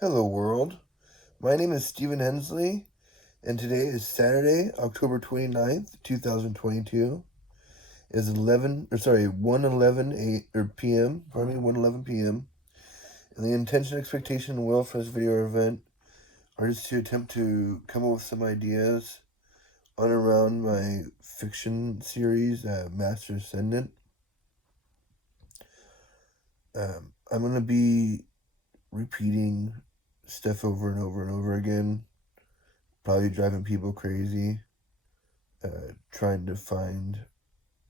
Hello, world. My name is Stephen Hensley, and today is Saturday, October 29th, 2022. It is 1:11 p.m. Pardon me, 1:11 p.m. And the intention, expectation, and will for this video or event are just to attempt to come up with some ideas on and around my fiction series, Master Ascendant. I'm going to be repeating stuff over and over and over again, probably driving people crazy, trying to find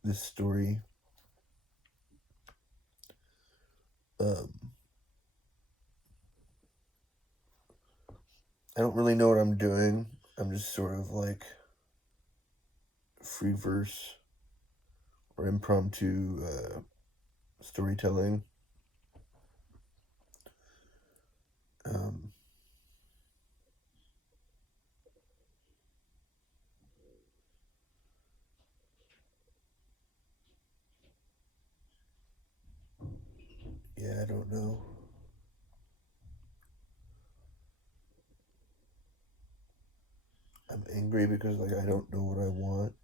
this story. Um, I don't really know what I'm doing. I'm just sort of like free verse or impromptu storytelling. Um, yeah, I don't know. I'm angry because I don't know what I want.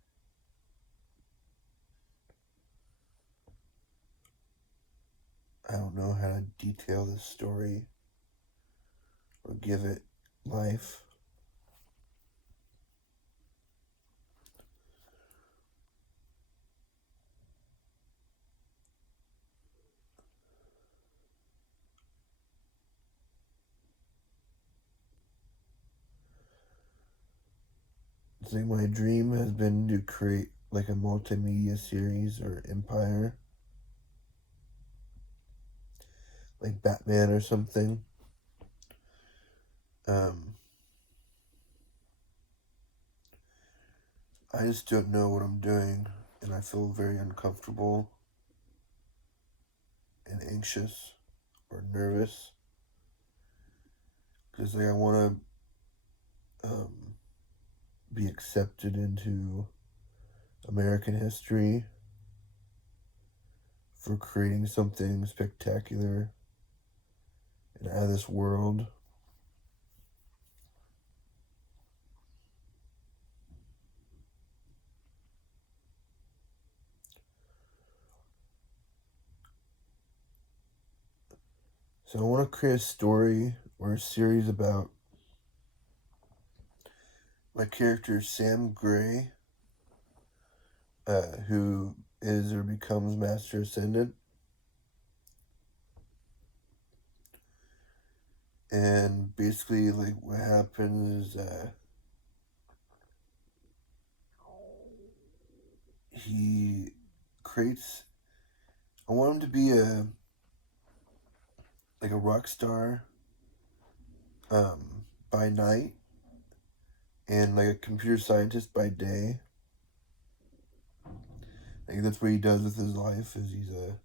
I don't know how to detail this story or give it life. It's like my dream has been to create like a multimedia series or empire, like Batman or something. Um, I just don't know what I'm doing, and I feel very uncomfortable and anxious or nervous because I want to be accepted into American history for creating something spectacular and out of this world. So I want to create a story or a series about my character Sam Gray, who is or becomes Master Ascendant. And basically, like, what happens is he creates. I want him to be a rock star by night and like a computer scientist by day. Like that's what he does with his life. Is he's a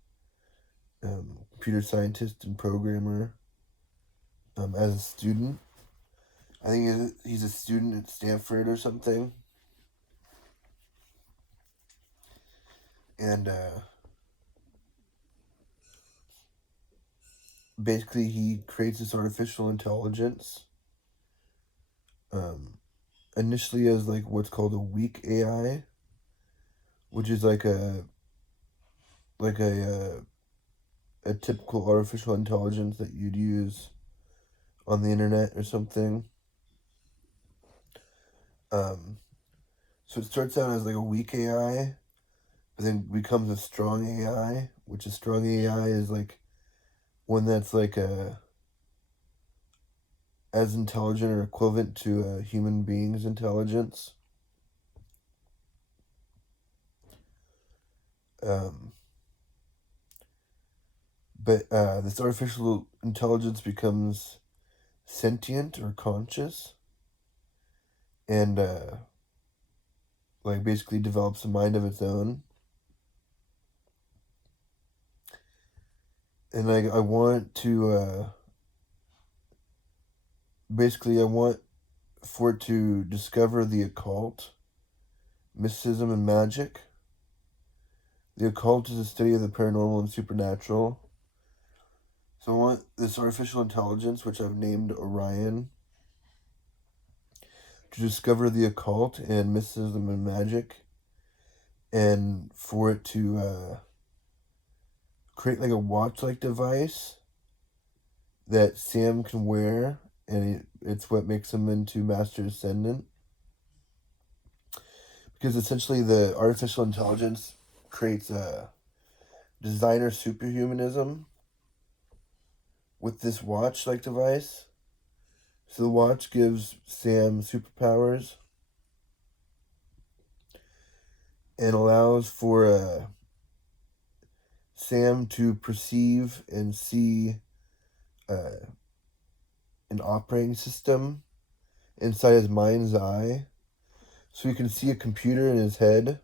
computer scientist and programmer as a student. I think he's a student at Stanford or something. And basically, he creates this artificial intelligence. Um, Initially as like what's called a weak AI, which is like a typical artificial intelligence that you'd use on the internet or something. Um, so it starts out as like a weak AI, but then becomes a strong AI, which a strong AI is like one that's like as intelligent or equivalent to a human being's intelligence. Um, but this artificial intelligence becomes sentient or conscious, and like basically develops a mind of its own. And like I want to basically I want for it to discover the occult, mysticism, and magic. The occult is a study of the paranormal and supernatural. So I want this artificial intelligence, which I've named Orion, to discover the occult and mysticism and magic, and for it to create like a watch-like device that Sam can wear, and it's what makes him into Master Ascendant. Because essentially the artificial intelligence creates a designer superhumanism with this watch-like device. So the watch gives Sam superpowers and allows for Sam to perceive and see uh, an operating system inside his mind's eye. So he can see a computer in his head,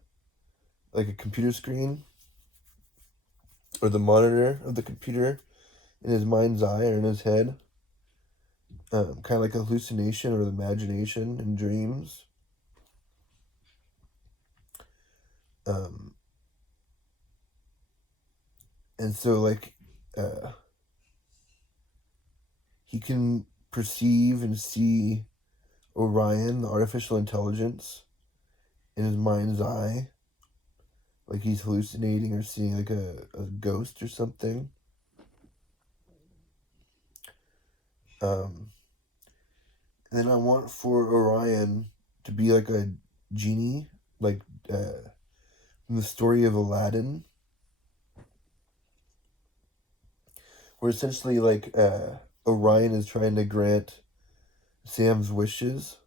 like a computer screen, or the monitor of the computer in his mind's eye or in his head. Kind of like a hallucination or imagination and dreams. Um, and so, like, he can perceive and see Orion, the artificial intelligence, in his mind's eye. Like he's hallucinating or seeing like a ghost or something. And then I want for Orion to be like a genie, like from the story of Aladdin, where essentially like Orion is trying to grant Sam's wishes,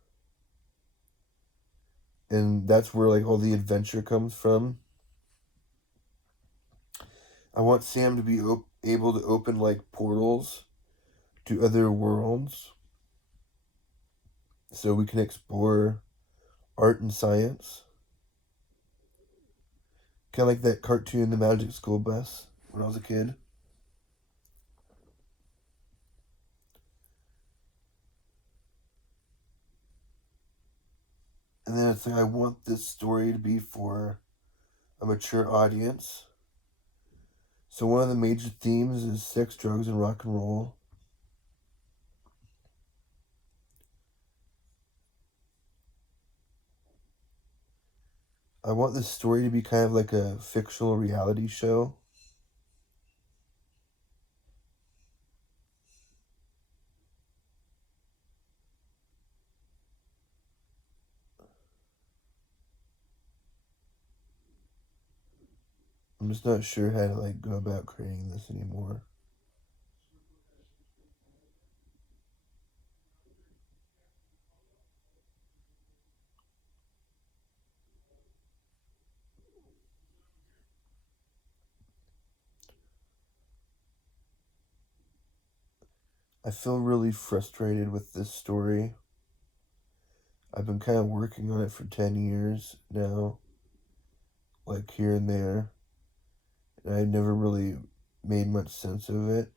and that's where like all the adventure comes from. I want Sam to be able to open like portals to other worlds, so we can explore art and science. Kind of like that cartoon, The Magic School Bus, when I was a kid. And then it's like, I want this story to be for a mature audience. So one of the major themes is sex, drugs, and rock and roll. I want this story to be kind of like a fictional reality show. I'm just not sure how to like go about creating this anymore. I feel really frustrated with this story. I've been kind of working on it for 10 years now, like here and there, and I never really made much sense of it.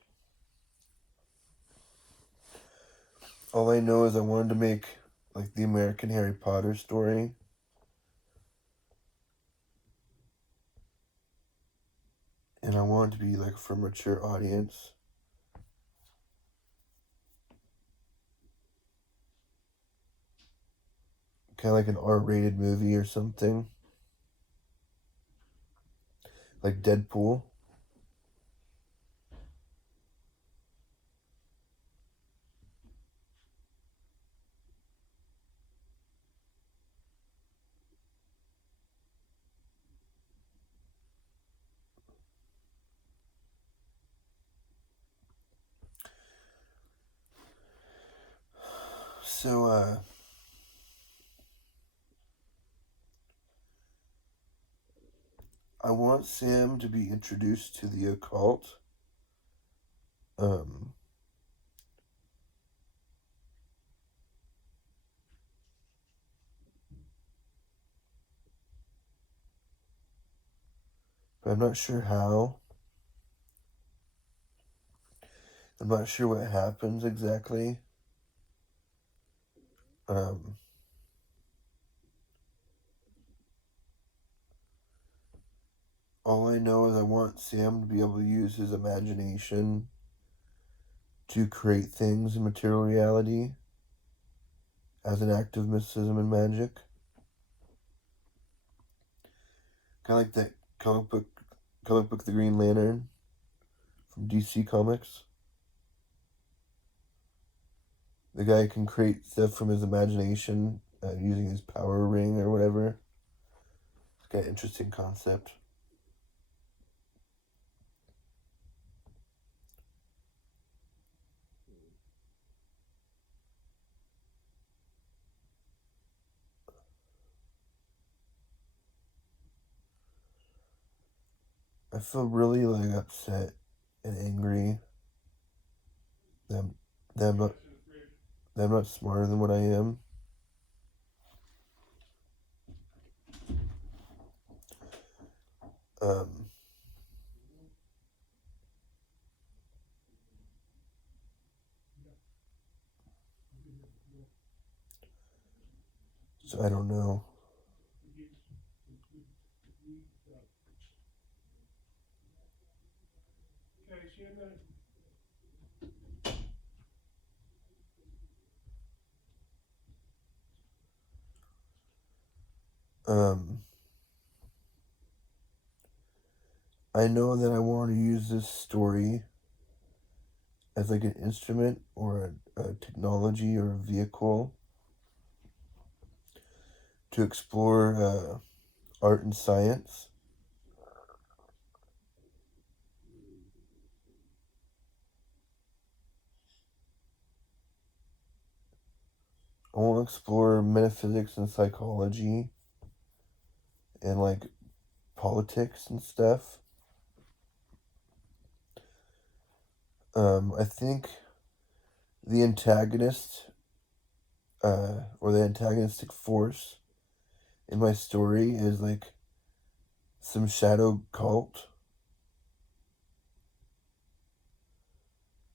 All I know is I wanted to make like the American Harry Potter story. And I want it to be like for a mature audience. Kind of like an R-rated movie or something. Like Deadpool. So, I want Sam to be introduced to the occult. Um, but I'm not sure how. I'm not sure what happens exactly. Um, all I know is I want Sam to be able to use his imagination to create things in material reality as an act of mysticism and magic. Kind of like that comic book The Green Lantern from DC Comics. The guy can create stuff from his imagination using his power ring or whatever. It's got an interesting concept. I feel really like upset and angry that I'm not smarter than what I am. So I don't know. I know that I want to use this story as like an instrument or a technology or a vehicle to explore art and science. I want to explore metaphysics and psychology and like politics and stuff. I think the antagonist or the antagonistic force in my story is like some shadow cult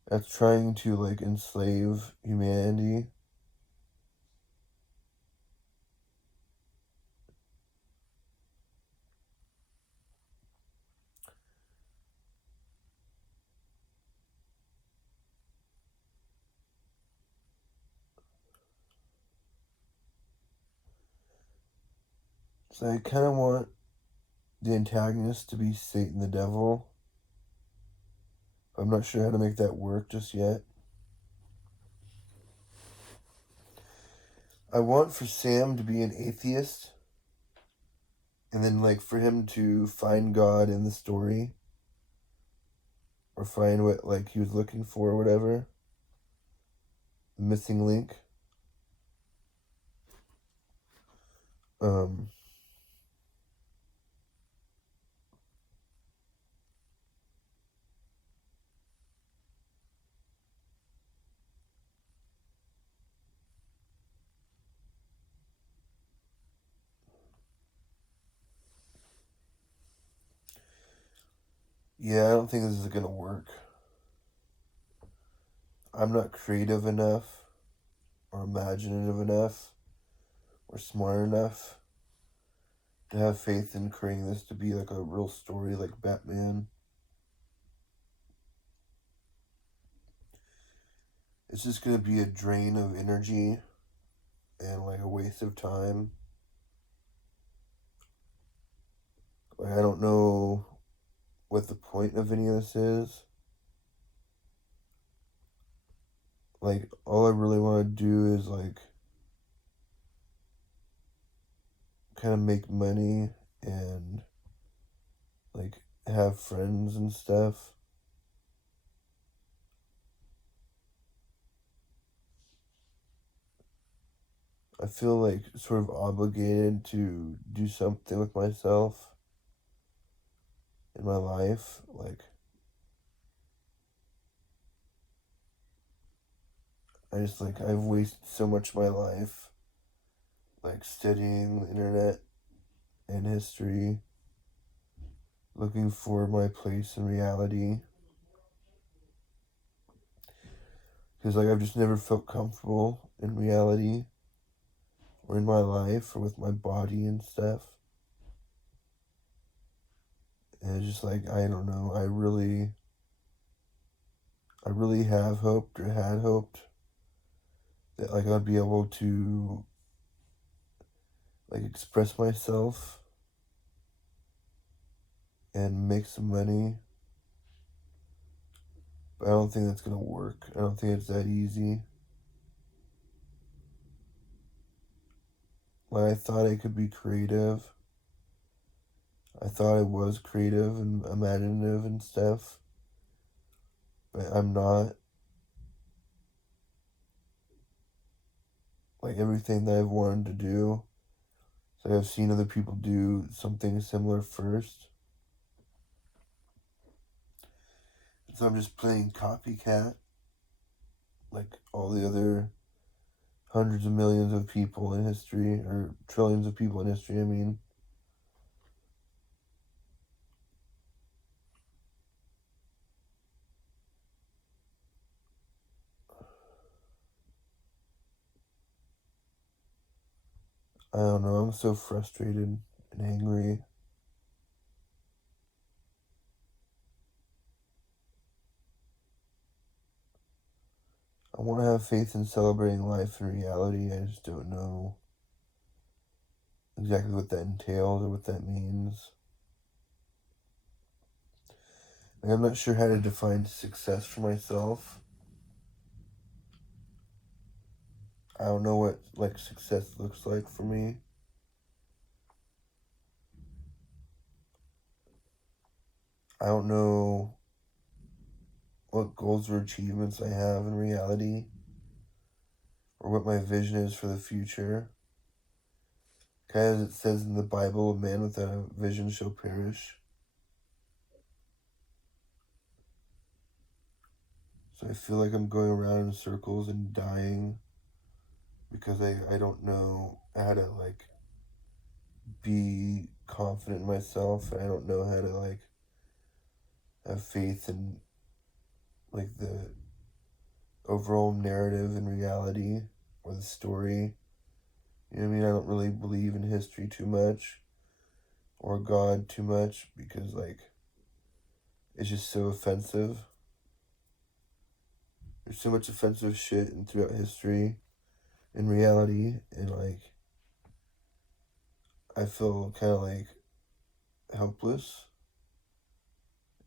that's trying to like enslave humanity. So I kind of want the antagonist to be Satan the devil. I'm not sure how to make that work just yet. I want for Sam to be an atheist, and then like for him to find God in the story, or find what like he was looking for or whatever. The missing link. Um, yeah, I don't think this is gonna work. I'm not creative enough, or imaginative enough, or smart enough to have faith in creating this to be like a real story like Batman. It's just gonna be a drain of energy and like a waste of time. Like I don't know what the point of any of this is. Like all I really want to do is like kind of make money and like have friends and stuff. I feel like sort of obligated to do something with myself in my life. Like I've wasted so much of my life like studying the internet and history, looking for my place in reality. Because like I've just never felt comfortable in reality or in my life or with my body and stuff. And it's just like I don't know, I really I really have hoped or had hoped that like I'd be able to like express myself and make some money. But I don't think that's gonna work. I don't think it's that easy. Like I thought I could be creative. I thought I was creative and imaginative and stuff. But I'm not. Like everything that I've wanted to do. So I've seen other people do something similar first. So I'm just playing copycat. Like all the other hundreds of millions of people in history, or trillions of people in history, I mean. I don't know, I'm so frustrated and angry. I want to have faith in celebrating life and reality. I just don't know exactly what that entails or what that means. Like, I'm not sure how to define success for myself. I don't know what like success looks like for me. I don't know what goals or achievements I have in reality, or what my vision is for the future. Kind of as it says in the Bible, a man without a vision shall perish. So I feel like I'm going around in circles and dying because I don't know how to like be confident in myself, and I don't know how to like have faith in like the overall narrative and reality or the story. You know what I mean? I don't really believe in history too much or God too much because like it's just so offensive. There's so much offensive shit and throughout history and reality, and like I feel kind of like helpless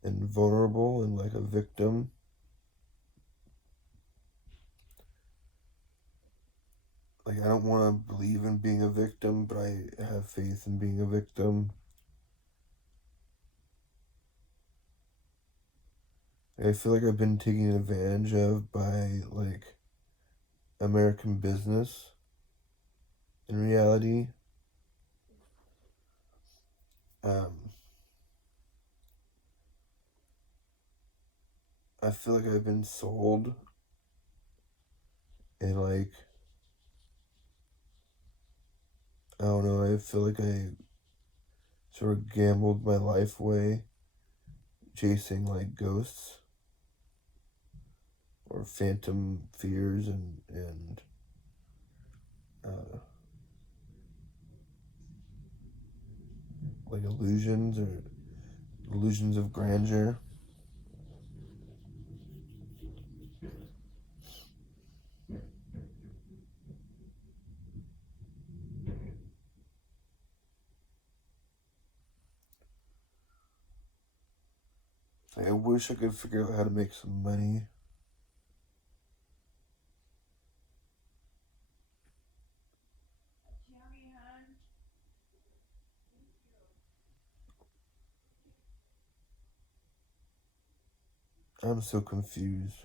and vulnerable and like a victim. Like I don't want to believe in being a victim, but I have faith in being a victim. I feel like I've been taken advantage of by like American business in reality. Um, I feel like I've been sold and like I don't know, I feel like I sort of gambled my life away chasing like ghosts or phantom fears and uh, like illusions or illusions of grandeur. Like, I wish I could figure out how to make some money. I'm so confused.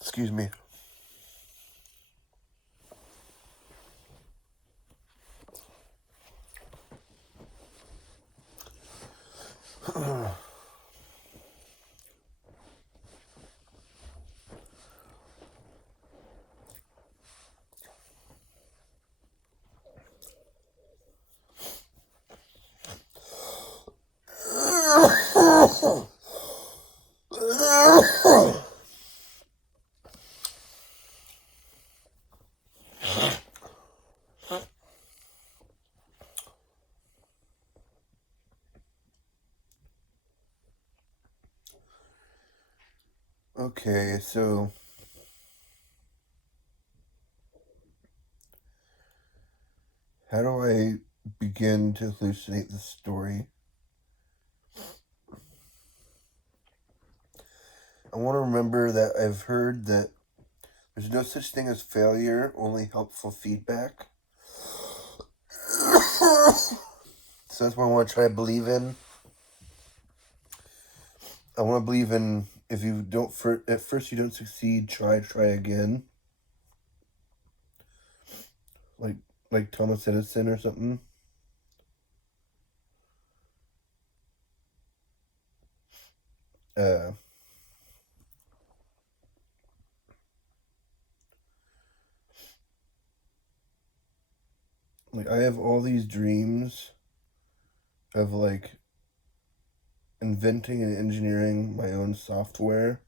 Excuse me. Okay, so how do I begin to hallucinate the story? I want to remember that I've heard that there's no such thing as failure, only helpful feedback. So that's what I want to try to believe in. I want to believe in, if you don't, at first you don't succeed, try again. Like Thomas Edison or something. Like I have all these dreams of like inventing and engineering my own software.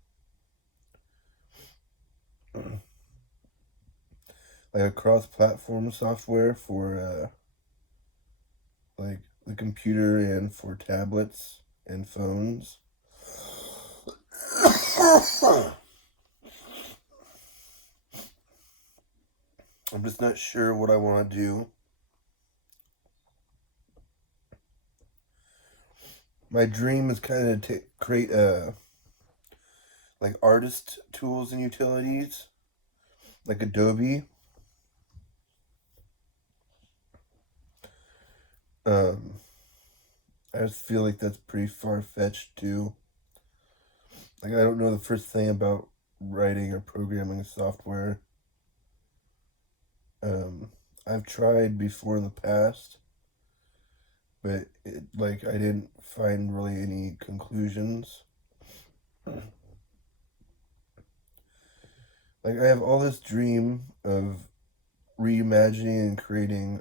Like a cross-platform software for like the computer and for tablets and phones. I'm just not sure what I want to do. My dream is kind of to create like artist tools and utilities, like Adobe. I just feel like that's pretty far-fetched too. Like I don't know the first thing about writing or programming software. I've tried before in the past, but I didn't find really any conclusions. Like I have all this dream of reimagining and creating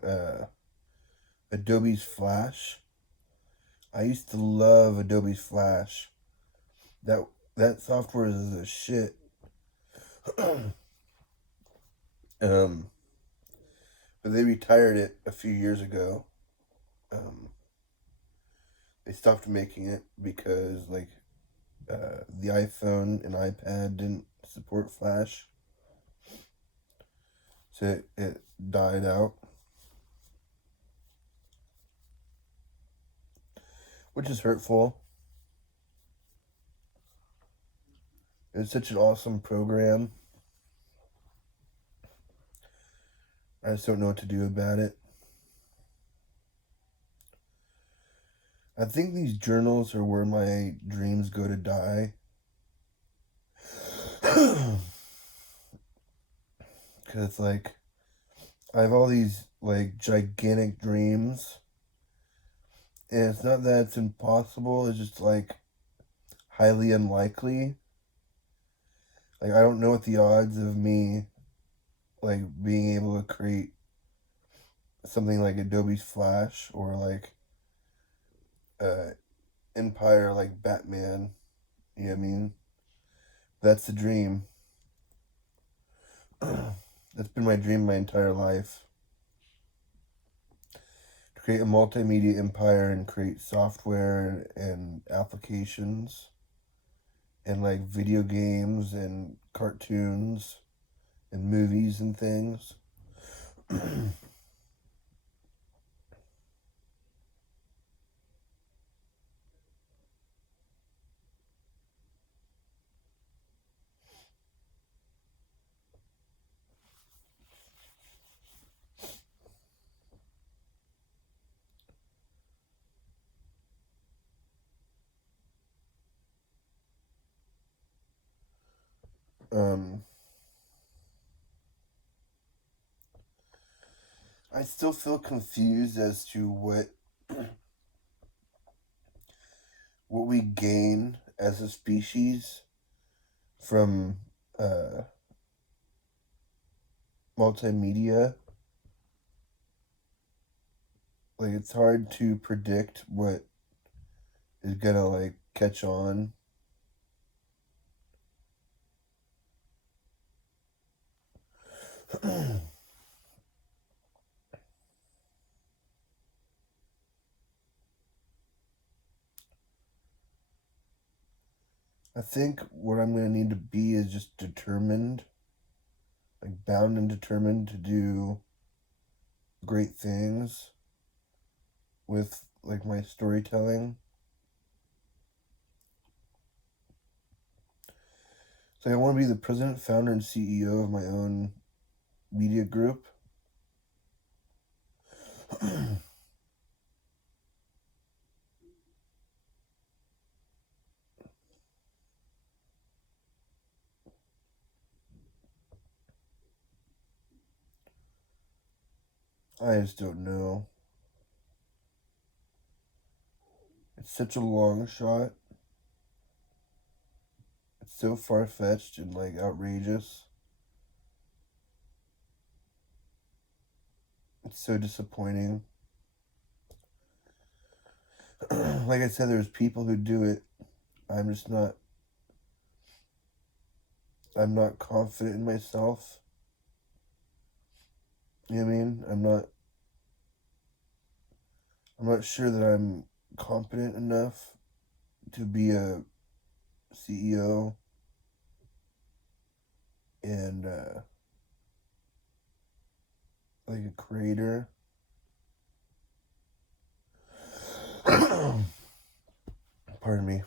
Adobe's Flash. I used to love Adobe's Flash. That software is a shit. But they retired it a few years ago. They stopped making it because the iPhone and iPad didn't support Flash, so it died out, which is hurtful. It's such an awesome program. I just don't know what to do about it. I think these journals are where my dreams go to die. Because, like, I have all these, like, gigantic dreams. And it's not that it's impossible, it's just, like, highly unlikely. Like, I don't know what the odds of me, like, being able to create something like Adobe's Flash or, like, Empire like Batman. You know what I mean? That's the dream. That's been my dream my entire life. To create a multimedia empire and create software and applications and like video games and cartoons and movies and things. I still feel confused as to what we gain as a species from multimedia. Like, it's hard to predict what is gonna, like, catch on. I think what I'm gonna need to be is just determined, like bound and determined to do great things with, like, my storytelling. So I want to be the president, founder, and CEO of my own media group. I just don't know. It's such a long shot. It's so far-fetched and, like, outrageous. It's so disappointing. Like I said, there's people who do it. I'm just not. I'm not confident in myself. You know what I mean? I'm not sure that I'm competent enough to be a CEO and like a creator. Pardon me.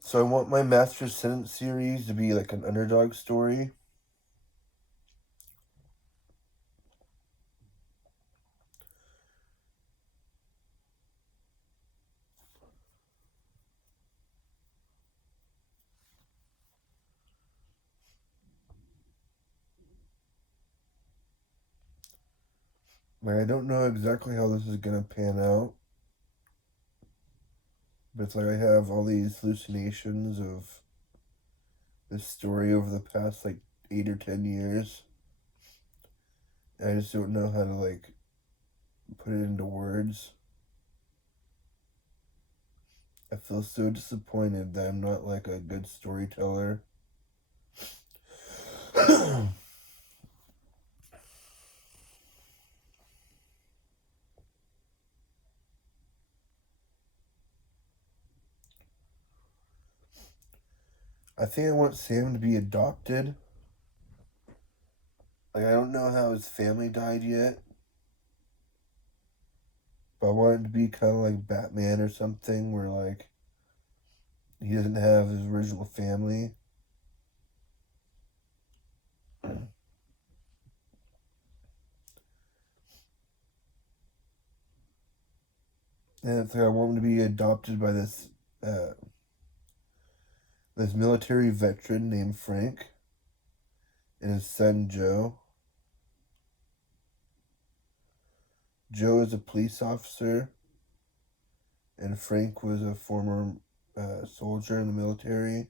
So I want my Master Sentence series to be like an underdog story. Like, I don't know exactly how this is gonna pan out. But it's like I have all these hallucinations of this story over the past like 8 or 10 years. And I just don't know how to like put it into words. I feel so disappointed that I'm not like a good storyteller. I think I want Sam to be adopted. Like, I don't know how his family died yet, but I want it to be kind of like Batman or something, where like he doesn't have his original family. And it's like I want him to be adopted by uh, this military veteran named Frank and his son Joe. Joe is a police officer, and Frank was a former soldier in the military.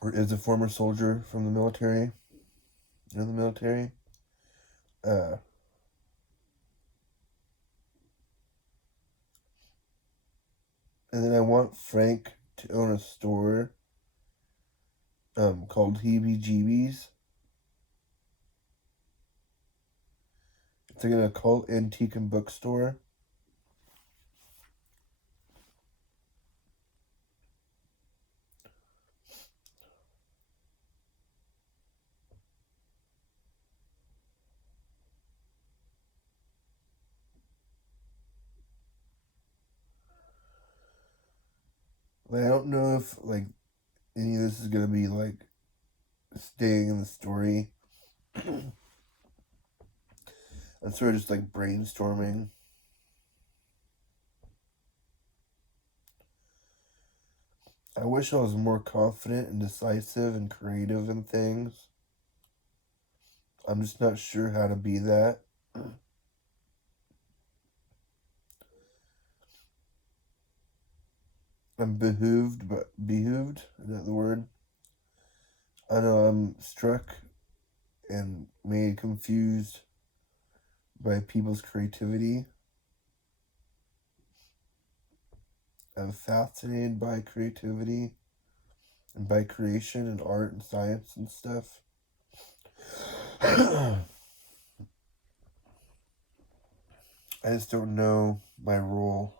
Or is a former soldier from the military. In the military. Uh, and then I want Frank to own a store called Heebie Jeebies. It's like an occult antique and bookstore. Like, I don't know if like any of this is gonna be like staying in the story. I'm sort of just like brainstorming. I wish I was more confident and decisive and creative in things. I'm just not sure how to be that. I'm behooved, is that the word? I know I'm struck and made confused by people's creativity. I'm fascinated by creativity and by creation and art and science and stuff. I just don't know my role.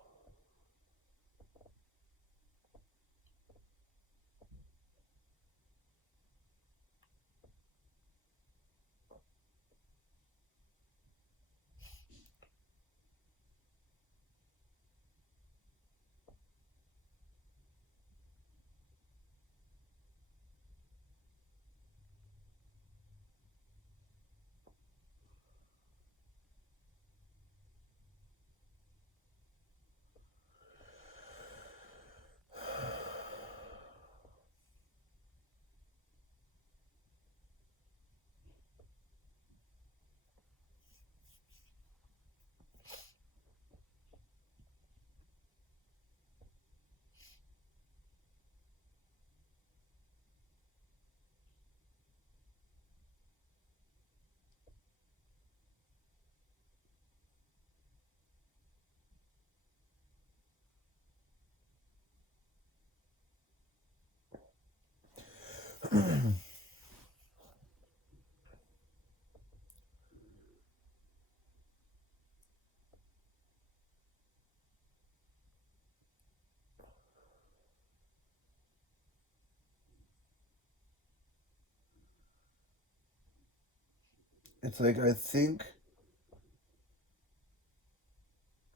It's like I think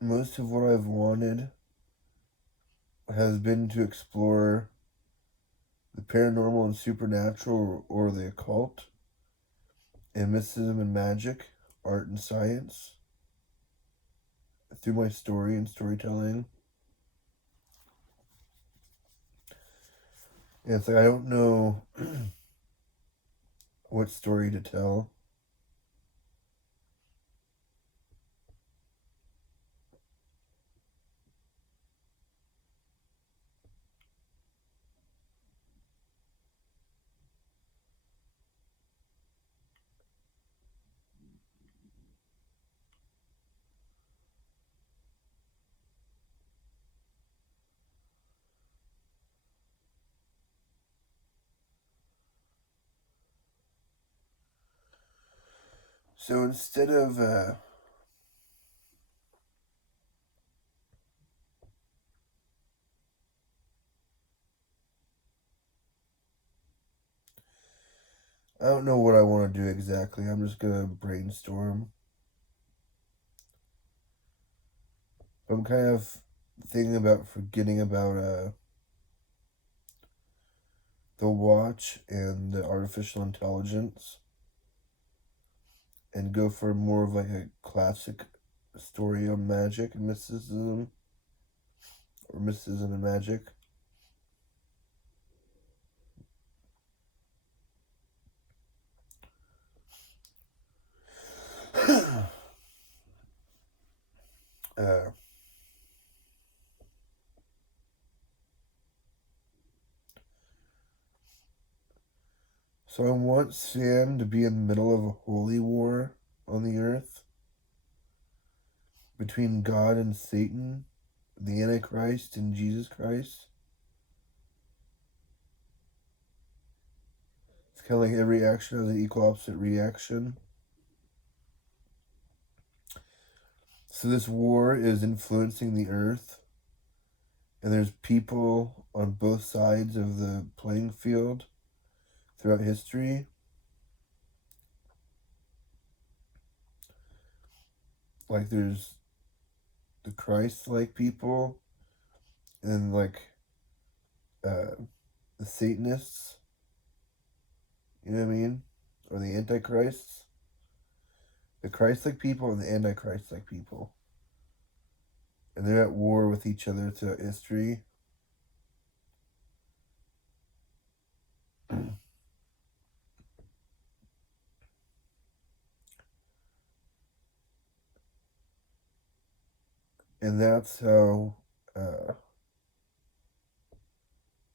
most of what I've wanted has been to explore the paranormal and supernatural or the occult and mysticism and magic, art and science through my story and storytelling. And it's like I don't know what story to tell. So instead of I don't know what I want to do exactly. I'm just gonna brainstorm. I'm kind of thinking about forgetting about the watch and the artificial intelligence and go for more of like a classic story on magic and mysticism or mysticism and magic. uh, so I want Sam to be in the middle of a holy war on the earth between God and Satan, the Antichrist and Jesus Christ. It's kind of like every action has an equal opposite reaction. So this war is influencing the earth, and there's people on both sides of the playing field throughout history. Like there's the Christ-like people, and like uh, the Satanists. You know what I mean? Or the Antichrists. The Christ-like people and the Antichrist-like people, and they're at war with each other throughout history. And that's how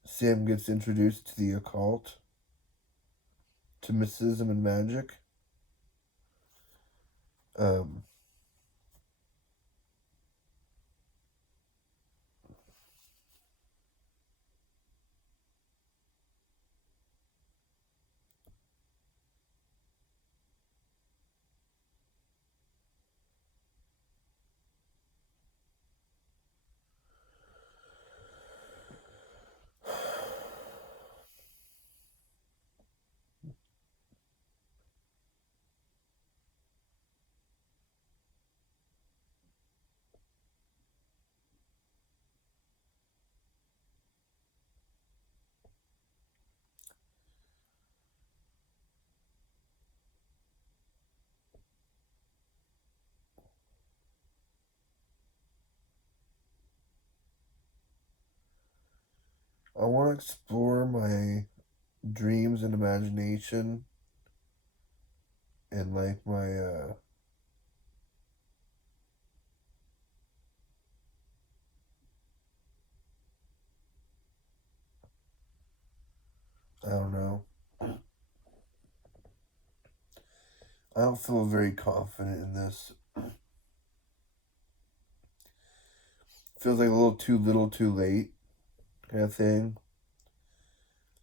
Sam gets introduced to the occult, to mysticism and magic. Um, I want to explore my dreams and imagination and like my I don't know. I don't feel very confident in this. Feels like a little too late kind of thing.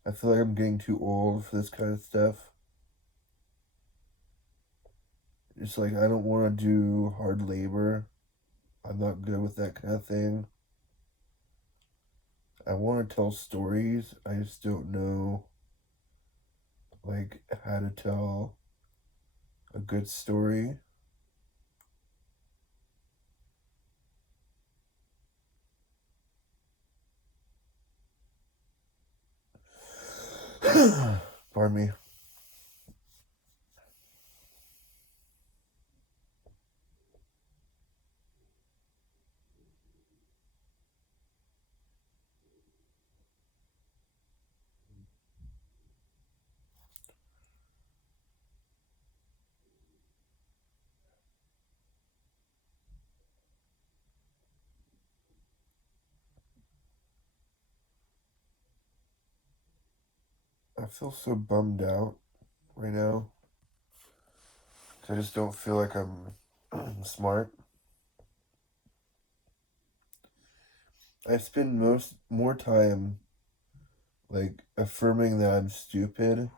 I feel like I'm getting too old for this kind of stuff. It's like I don't want to do hard labor. I'm not good with that kind of thing. I want to tell stories. I just don't know like how to tell a good story. Pardon me. I feel so bummed out right now. I just don't feel like I'm smart. I spend more time like affirming that I'm stupid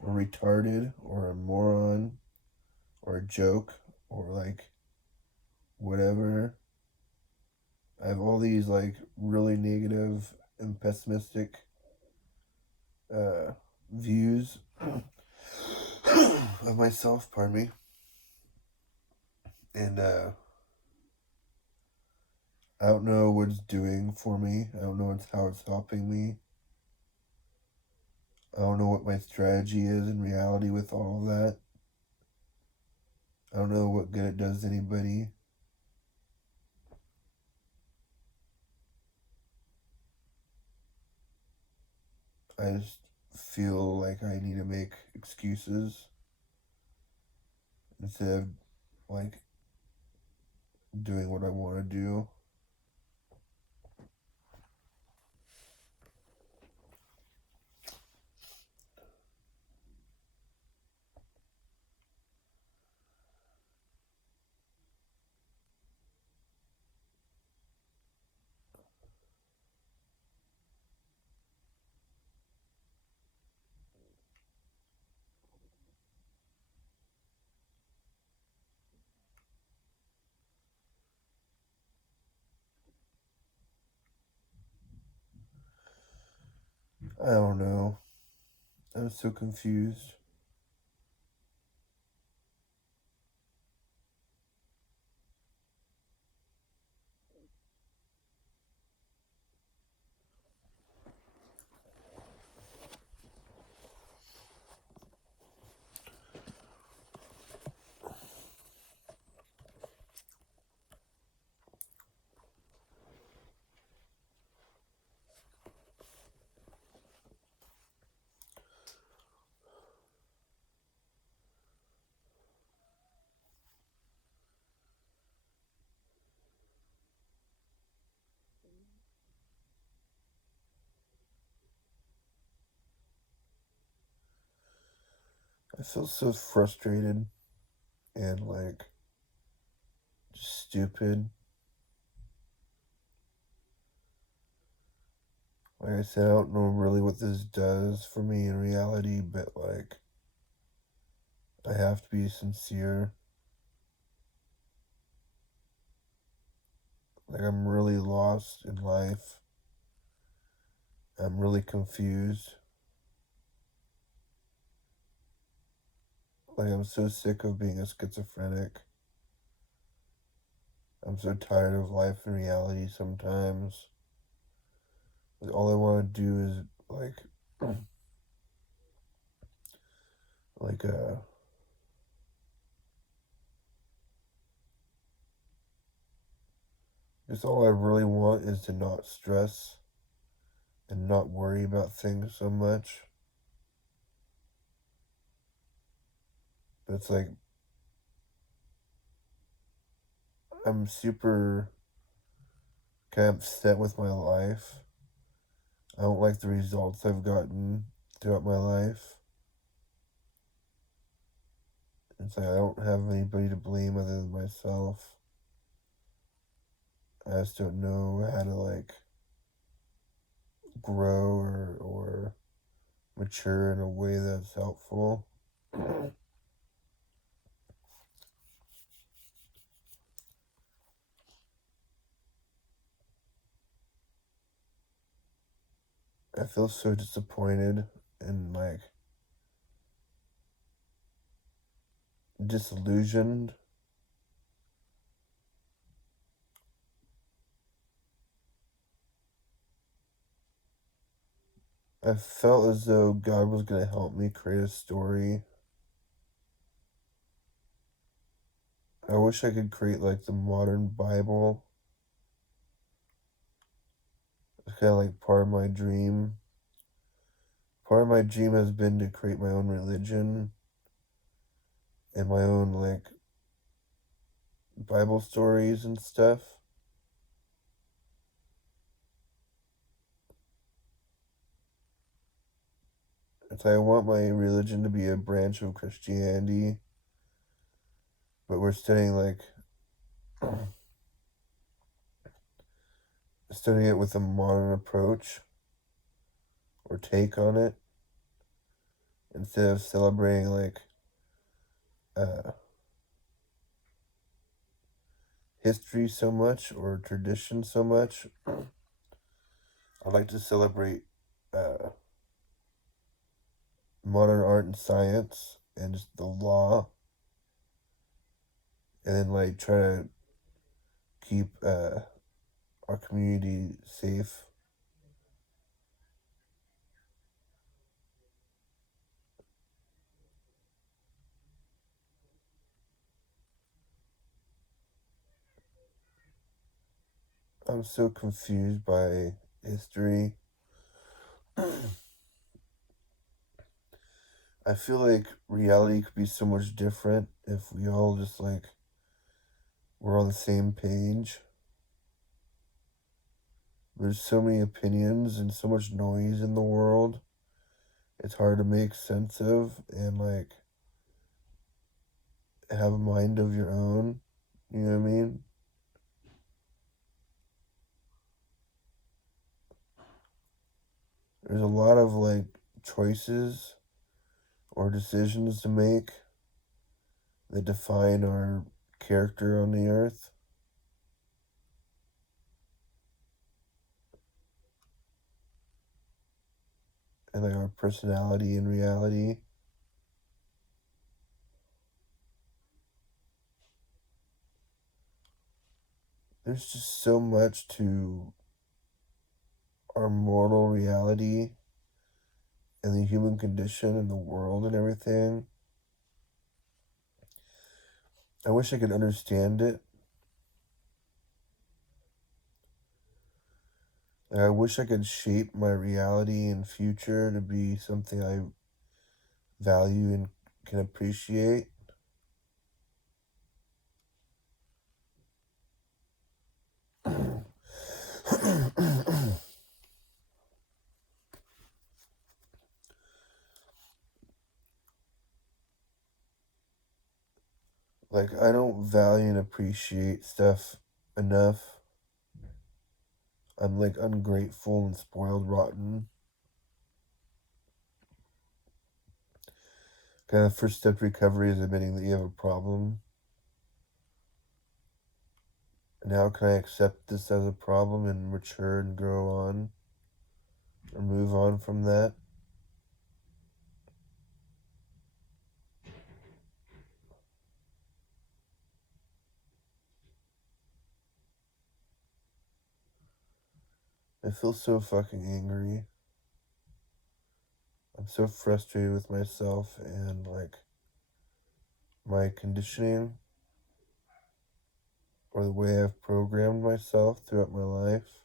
or retarded or a moron or a joke or like whatever. I have all these like really negative and pessimistic uh, views of myself, pardon me. And I don't know what it's doing for me. I don't know how it's helping me. I don't know what my strategy is in reality with all of that. I don't know what good it does anybody. I just feel like I need to make excuses instead of like doing what I want to do. I don't know. I'm so confused. I feel so frustrated and just stupid. Like I said, I don't know really what this does for me in reality, but I have to be sincere. I'm really lost in life. I'm really confused. I'm so sick of being a schizophrenic. I'm so tired of life and reality sometimes. All I want to do is like just all I really want is to not stress and not worry about things so much. But it's I'm super kind of upset with my life. I don't like the results I've gotten throughout my life. It's I don't have anybody to blame other than myself. I just don't know how to grow or mature in a way that's helpful. I feel so disappointed and disillusioned. I felt as though God was going to help me create a story. I wish I could create the modern Bible. It's kind of part of my dream. Part of my dream has been to create my own religion and my own Bible stories and stuff. It's I want my religion to be a branch of Christianity, but we're studying it with a modern approach or take on it instead of celebrating uh, history so much or tradition so much. I'd like to celebrate uh, modern art and science and just the law, and then try to keep our community safe. I'm so confused by history. I feel like reality could be so much different if we all just were on the same page. There's so many opinions and so much noise in the world. It's hard to make sense of and have a mind of your own. You know what I mean? There's a lot of choices or decisions to make that define our character on the earth and our personality in reality. There's just so much to our mortal reality and the human condition and the world and everything. I wish I could understand it. I wish I could shape my reality and future to be something I value and can appreciate. Like, I don't value and appreciate stuff enough. I'm, like, ungrateful and spoiled rotten. Kind of first step to recovery is admitting that you have a problem. And how can I accept this as a problem and mature and grow on? Or move on from that? I feel so fucking angry. I'm so frustrated with myself and, like, my conditioning or the way I've programmed myself throughout my life.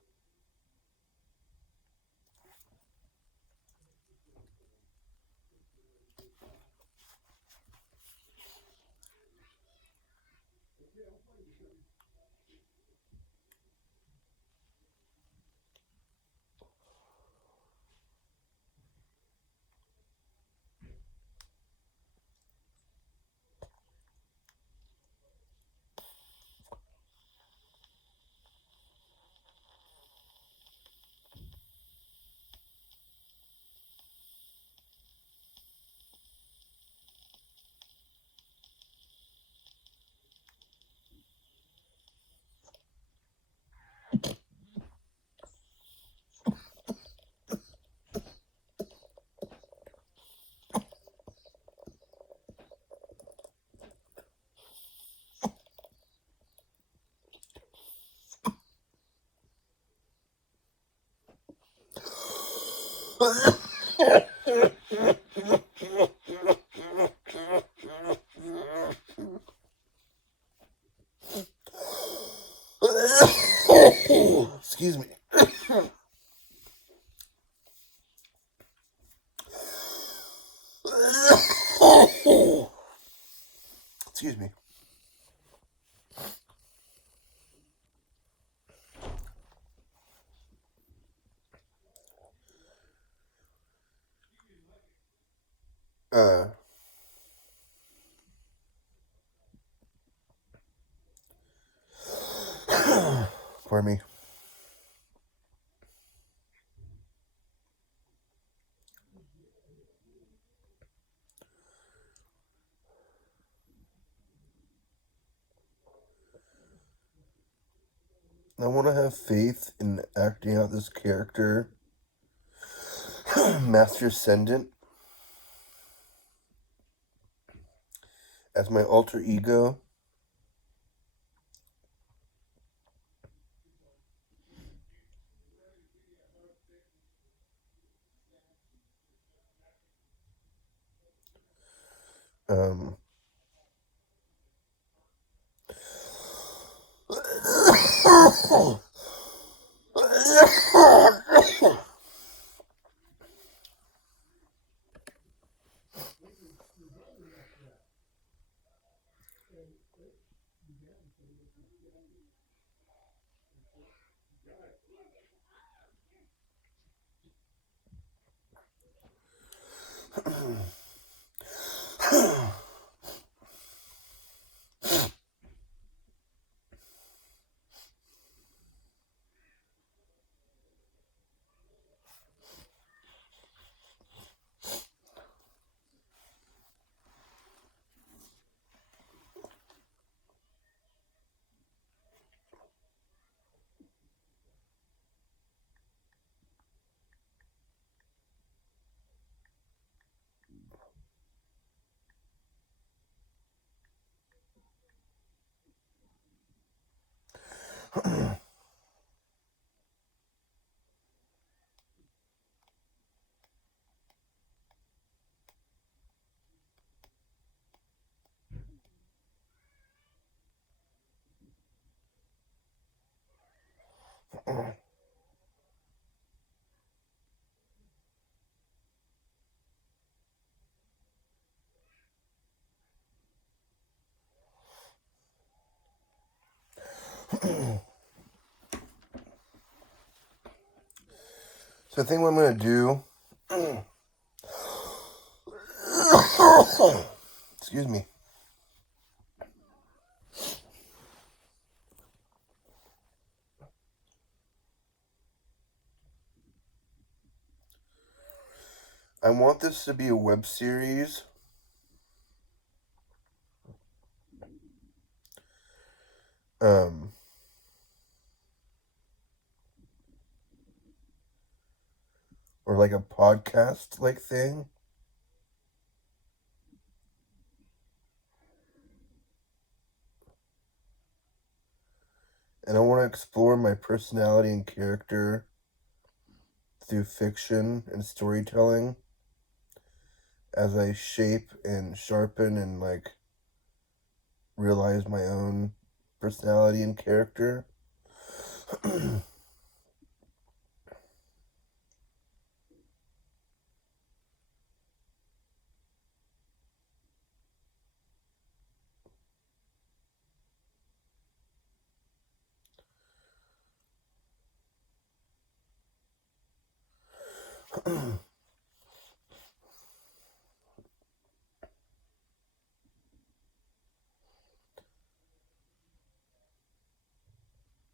Excuse me. Excuse me. Pardon me. I want to have faith in acting out this character, Master Ascendant, as my alter ego. Um, So I think what I'm going to do, excuse me, I want this to be a web series. Or like a podcast like thing. And I want to explore my personality and character through fiction and storytelling as I shape and sharpen and like realize my own personality and character.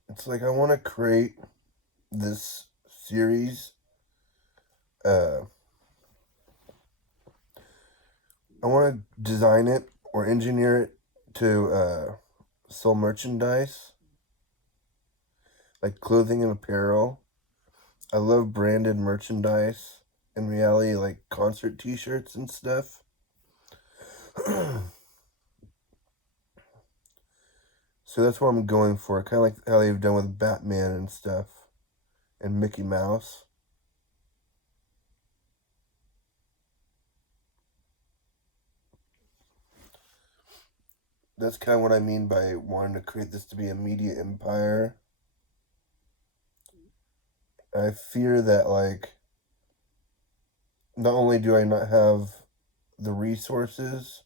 It's like I want to create this series. I want to design it or engineer it to sell merchandise, like clothing and apparel. I love branded merchandise. In reality, like concert T-shirts and stuff. So that's what I'm going for. Kind of like how they've done with Batman and stuff, and Mickey Mouse. That's kind of what I mean by wanting to create this to be a media empire. I fear that, like, not only do I not have the resources,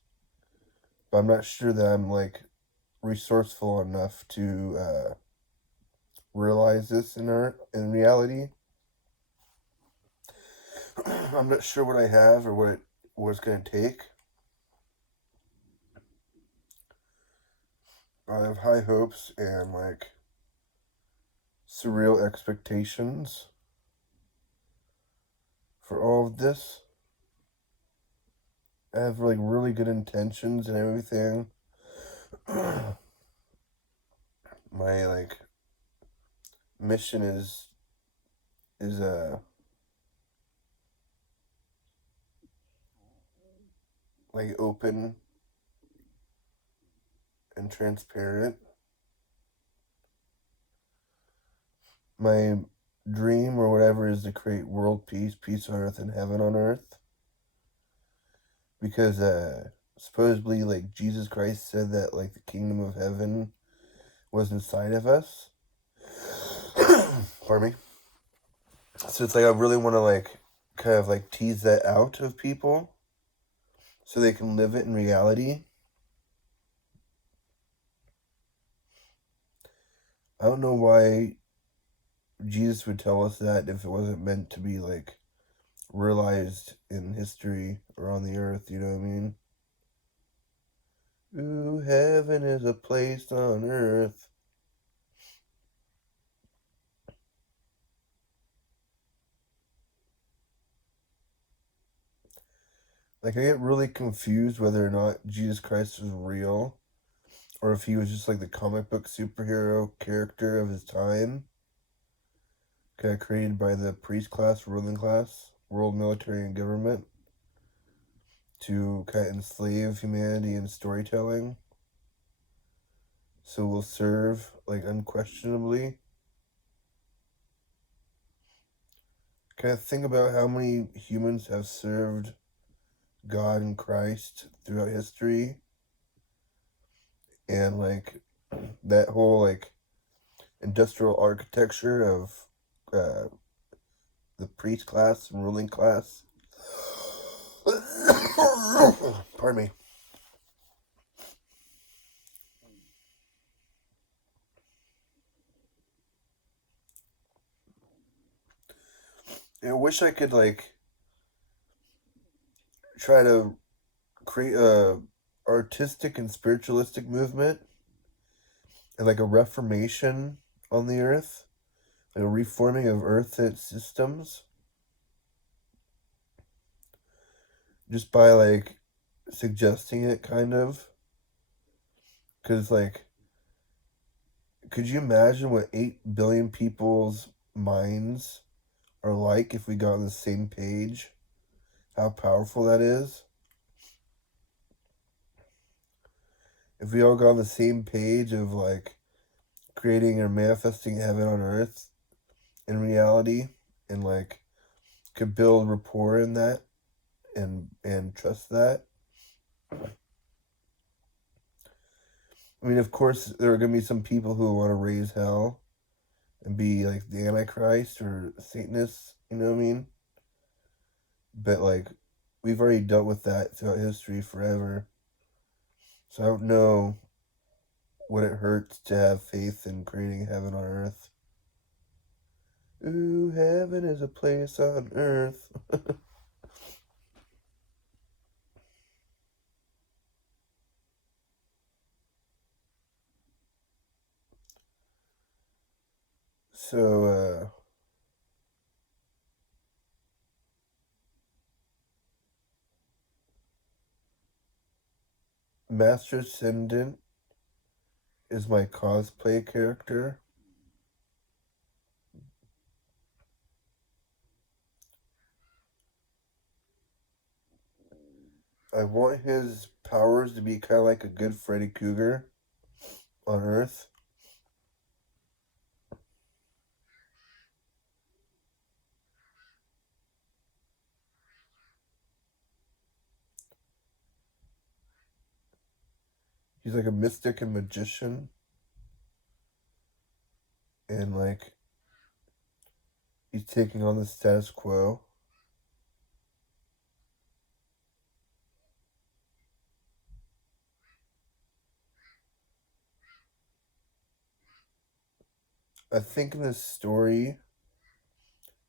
but I'm not sure that I'm, like, resourceful enough to realize this in reality. I'm not sure what I have or what it's going to take. I have high hopes and, like, surreal expectations for all of this. I have like really good intentions and everything. My like mission is like open and transparent. My dream or whatever is to create world peace, peace on earth and heaven on earth. Because supposedly like Jesus Christ said that like the kingdom of heaven was inside of us. Pardon me. So it's like I really want to like kind of like tease that out of people so they can live it in reality. I don't know why Jesus would tell us that if it wasn't meant to be like realized in history or on the earth, you know what I mean? Ooh, heaven is a place on earth. Like, I get really confused whether or not Jesus Christ was real or if he was just like the comic book superhero character of his time, kind of created by the priest class, ruling class, world military and government to kind of enslave humanity in storytelling. So will serve like unquestionably. Kind of think about how many humans have served God and Christ throughout history, and like that whole like industrial architecture of uh, the priest class and ruling class. Pardon me. I wish I could like try to create a artistic and spiritualistic movement and like a reformation on the earth, like a reforming of earth systems. just by like suggesting it, kind of. Because, like, could you imagine what 8 billion people's minds are like if we got on the same page? How powerful that is? If we all got on the same page of like creating or manifesting heaven on earth in reality, and like could build rapport in that and trust that. I mean, of course, there are going to be some people who want to raise hell and be like the Antichrist or Satanists, you know what I mean? But like, we've already dealt with that throughout history forever. So I don't know what it hurts to have faith in creating heaven on earth. Ooh, heaven is a place on earth. So, Master Ascendant is my cosplay character. I want his powers to be kind of like a good Freddy Krueger on Earth. He's like a mystic and magician. And like, he's taking on the status quo. I think in this story,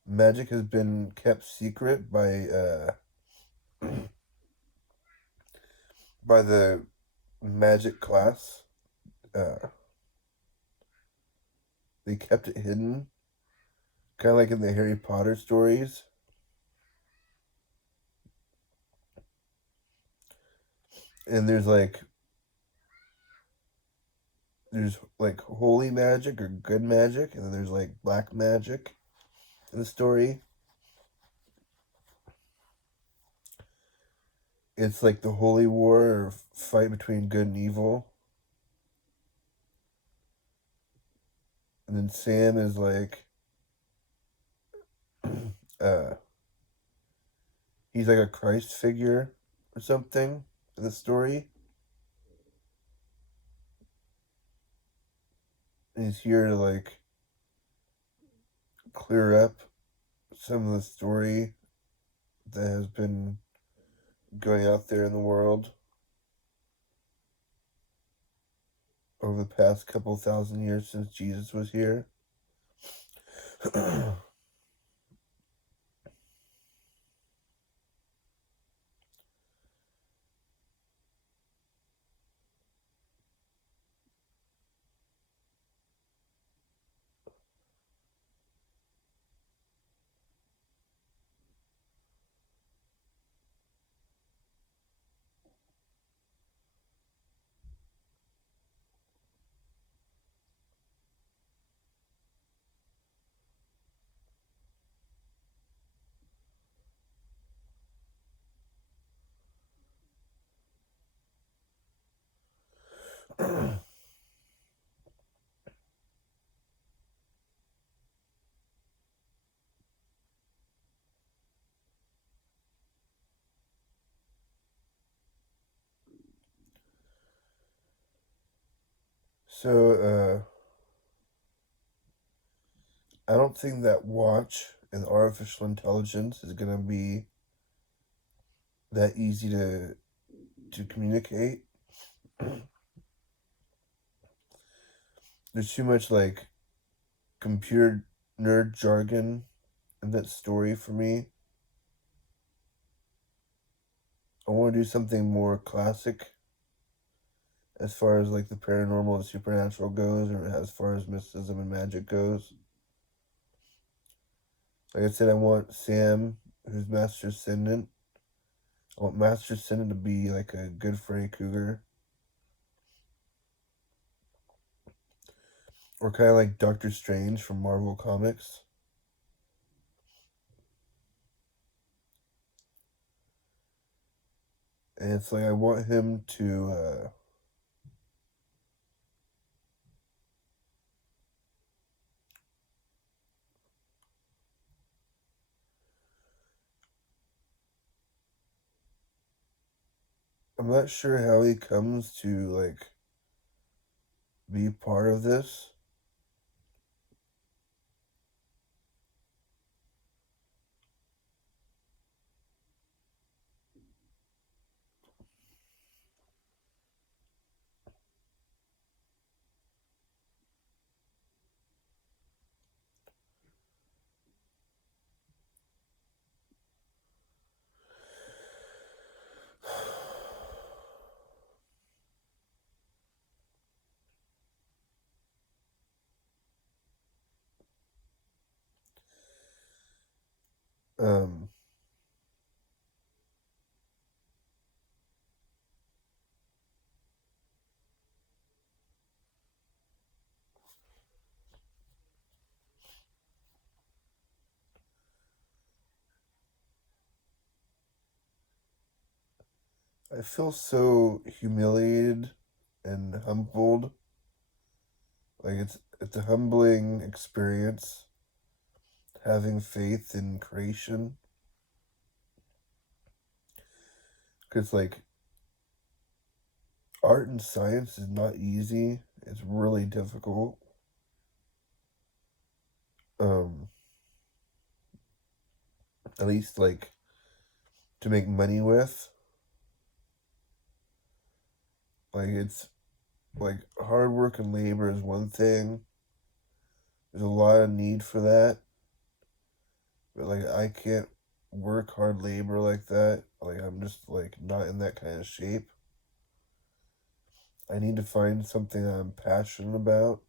magic has been kept secret by the magic class. They kept it hidden, kind of like in the Harry Potter stories. And there's like holy magic or good magic, and then there's like black magic in the story. It's like the holy war or fight between good and evil. And then Sam is like, uh, he's like a Christ figure or something in the story. And he's here to like clear up some of the story that has been going out there in the world over the past couple thousand years since Jesus was here. So, I don't think that watch and artificial intelligence is gonna be that easy to communicate. There's too much like computer nerd jargon in that story for me. I want to do something more classic as far as like the paranormal and supernatural goes, or as far as mysticism and magic goes. Like I said, I want Sam, who's Master Ascendant. I want Master Sin to be like a good Freddy Krueger. Or kind of like Doctor Strange from Marvel Comics. And it's like I want him to I'm not sure how he comes to like be part of this. Um, I feel so humiliated and humbled. Like it's a humbling experience having faith in creation. Cause like art and science is not easy. It's really difficult. Um, at least like to make money with. Like it's like hard work and labor is one thing. There's a lot of need for that. But like I can't work hard labor like that. Like I'm just like not in that kind of shape. I need to find something that I'm passionate about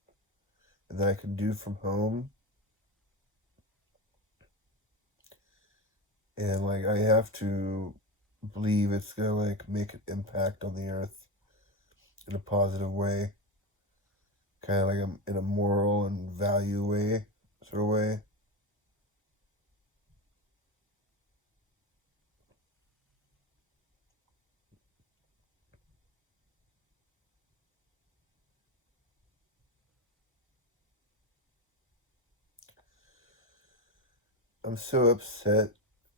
and that I can do from home. And like I have to believe it's gonna like make an impact on the earth in a positive way. Kind of like in a moral and value way, sort of way. I'm so upset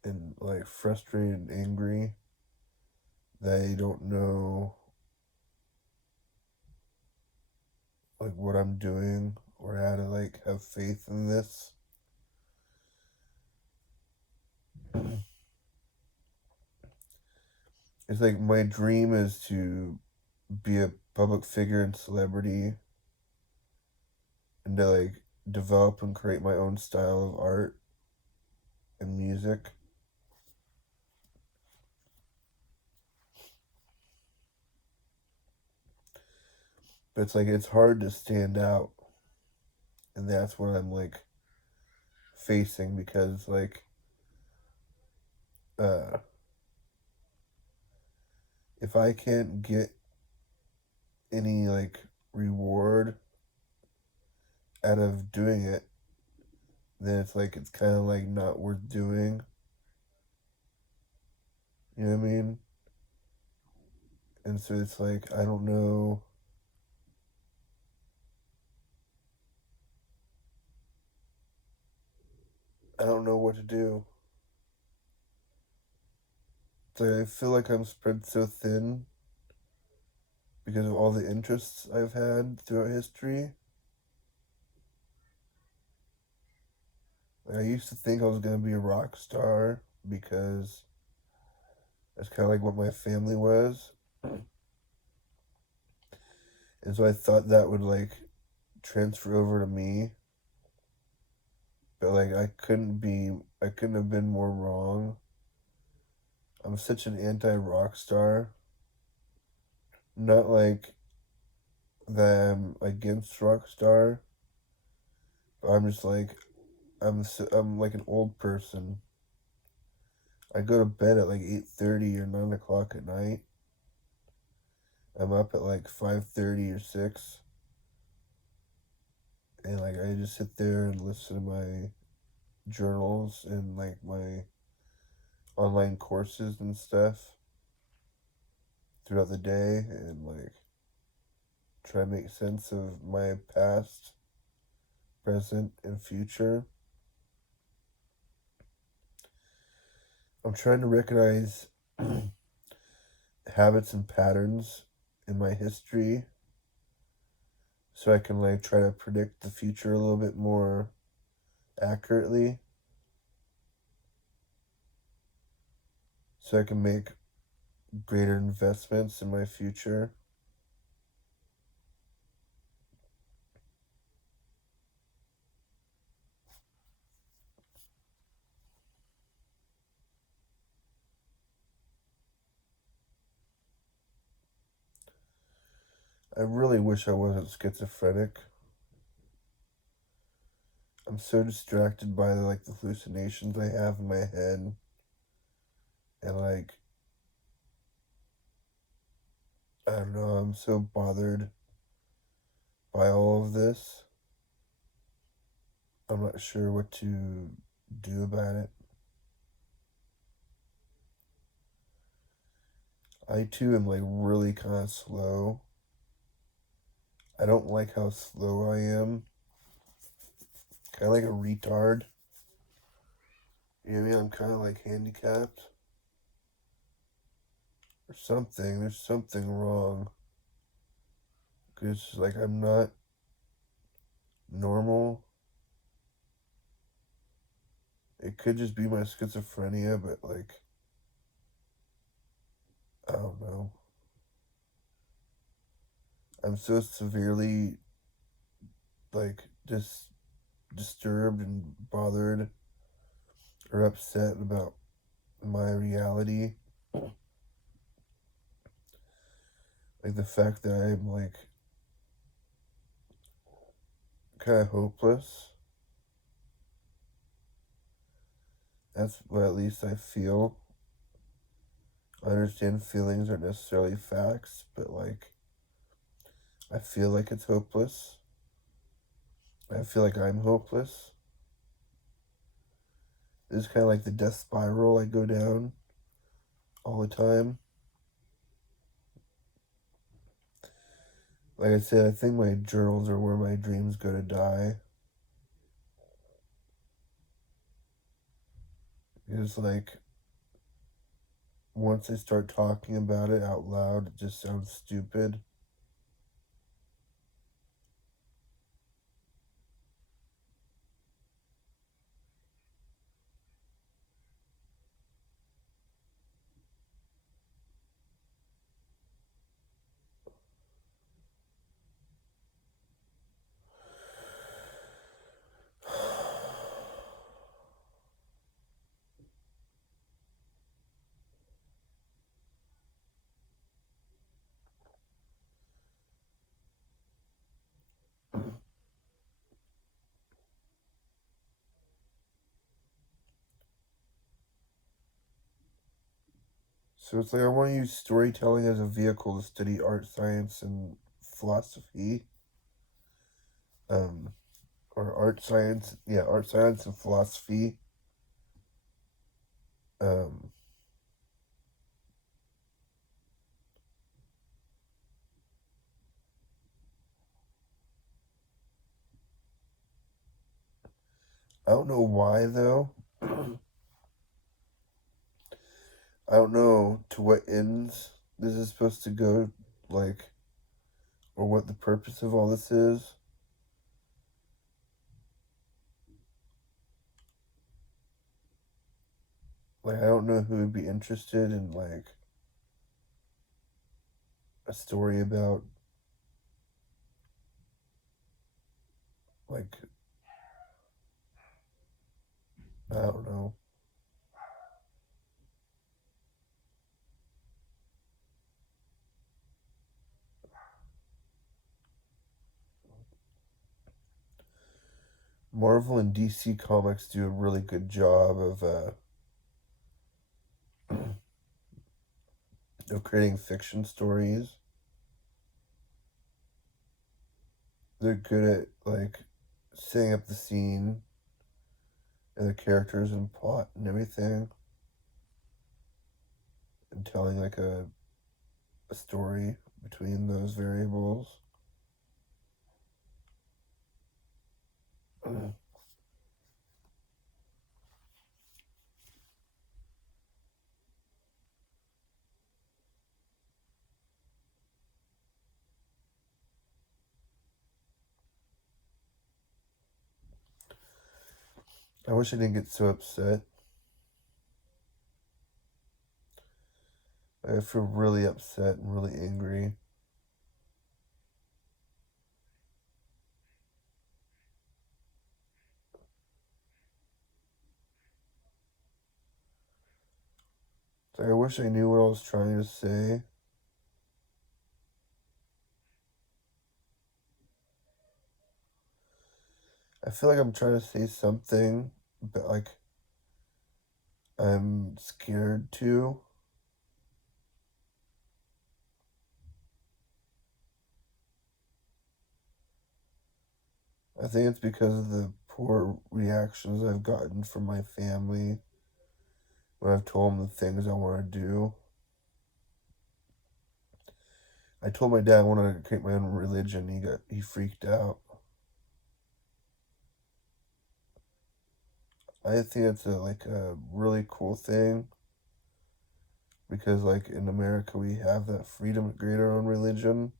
and like frustrated and angry that I don't know like what I'm doing or how to like have faith in this. It's like my dream is to be a public figure and celebrity and to like develop and create my own style of art and music. But it's like it's hard to stand out, and that's what I'm like facing because like uh if I can't get any like reward out of doing it, then it's like it's kind of like not worth doing. You know what I mean? And so it's like I don't know what to do. It's like I feel like I'm spread so thin because of all the interests I've had throughout history. Like I used to think I was gonna be a rock star because that's kind of like what my family was, and so I thought that would like transfer over to me. But like I couldn't have been more wrong. I'm such an anti-rock star. Not like that I'm against rock star, but I'm just like I'm like an old person. I go to bed at like 8:30 or 9 o'clock at night. I'm up at like 5:30 or 6. And like I just sit there and listen to my journals and like my online courses and stuff throughout the day, and like try to make sense of my past, present, and future. I'm trying to recognize habits and patterns in my history so I can like try to predict the future a little bit more accurately, so I can make greater investments in my future. I really wish I wasn't schizophrenic. I'm so distracted by the hallucinations I have in my head, and like I don't know, I'm so bothered by all of this. I'm not sure what to do about it. I too am like really kind of slow. I don't like how slow I am. Kind of like a retard. You know what I mean? I'm kind of like handicapped or something. There's something wrong. Because like I'm not normal. It could just be my schizophrenia, but like I don't know. I'm so severely like just disturbed and bothered or upset about my reality. Like the fact that I'm like kind of hopeless. That's what at least I feel. I understand feelings aren't necessarily facts, but like I feel like it's hopeless. I feel like I'm hopeless. It's kind of like the death spiral I go down all the time. Like I said, I think my journals are where my dreams go to die. It's like once I start talking about it out loud, it just sounds stupid. So it's like I want to use storytelling as a vehicle to study art, science, and philosophy. Um, or art science, yeah, art science and philosophy. Um, I don't know why though. I don't know to what ends this is supposed to go, like, or what the purpose of all this is. Like, I don't know who would be interested in like a story about like I don't know. Marvel and DC Comics do a really good job of of creating fiction stories. They're good at like setting up the scene and the characters and plot and everything, and telling like a story between those variables. I wish I didn't get so upset. I feel really upset and really angry. I wish I knew what I was trying to say. I feel like I'm trying to say something, but like I'm scared to. I think it's because of the poor reactions I've gotten from my family when I've told them the things I want to do. I told my dad I wanted to create my own religion. He freaked out. I think it's a really cool thing because like in America we have that freedom to create our own religion.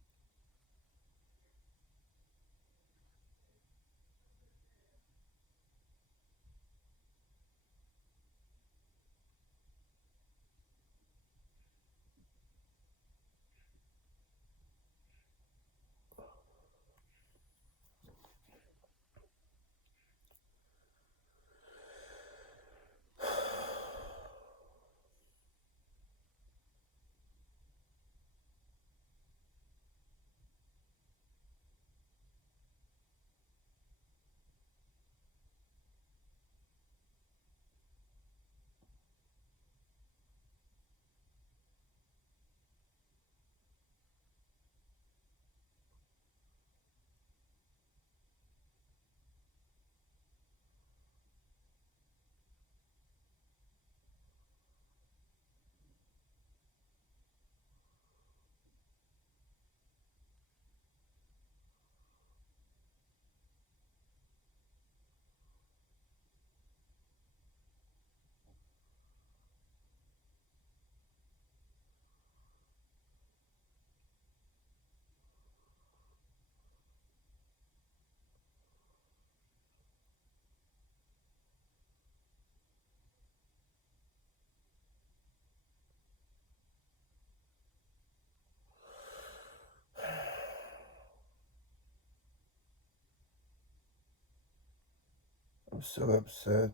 I'm so upset.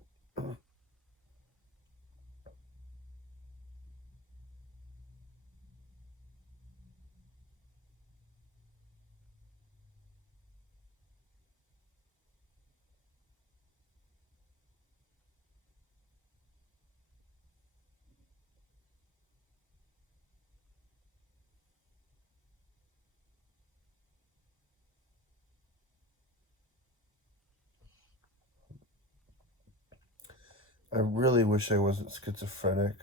I really wish I wasn't schizophrenic.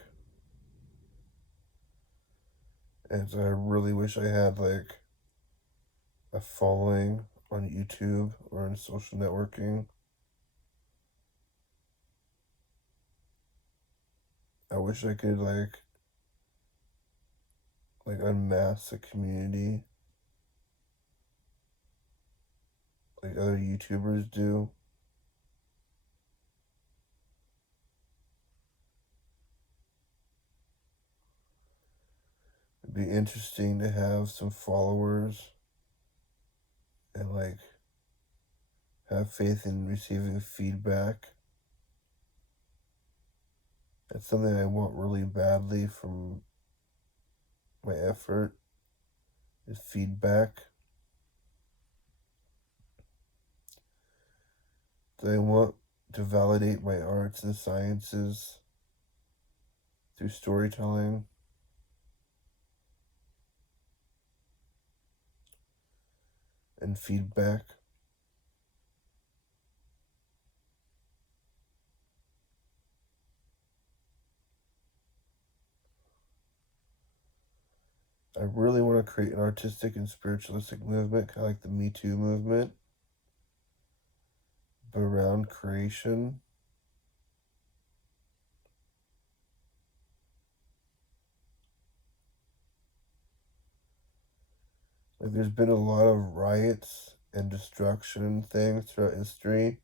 And I really wish I had like a following on YouTube or in social networking. I wish I could like unmask a community like other YouTubers do. It'd be interesting to have some followers and like have faith in receiving feedback. That's something I want really badly from my effort is feedback. That I want to validate my arts and sciences through storytelling. and feedback. I really want to create an artistic and spiritualistic movement, kind of like the Me Too movement, but around creation. Like, there's been a lot of riots and destruction and things throughout history.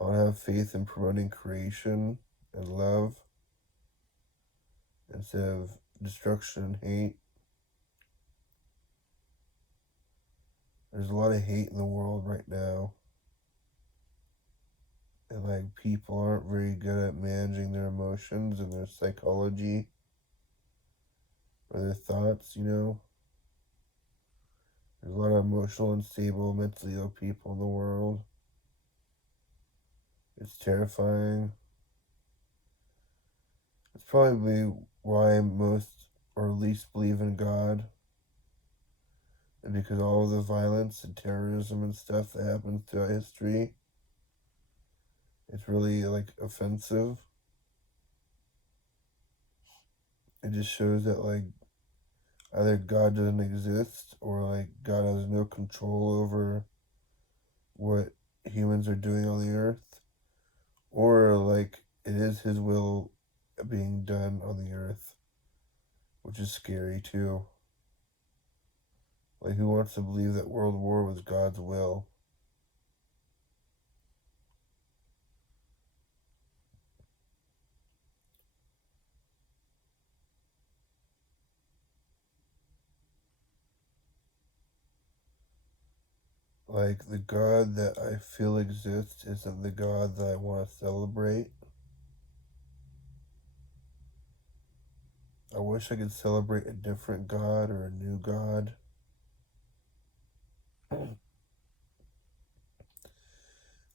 I want to have faith in promoting creation and love instead of destruction and hate. There's a lot of hate in the world right now. And like people aren't very good at managing their emotions and their psychology or their thoughts, you know. There's a lot of emotional, unstable, mentally ill people in the world. It's terrifying. It's probably why most or least believe in God. And because all of the violence and terrorism and stuff that happens throughout history, it's really like offensive. It just shows that like either God doesn't exist or like God has no control over what humans are doing on the earth, or like it is his will being done on the earth, which is scary too. Like, who wants to believe that World War was God's will? Like, the God that I feel exists isn't the God that I want to celebrate. I wish I could celebrate a different God or a new God.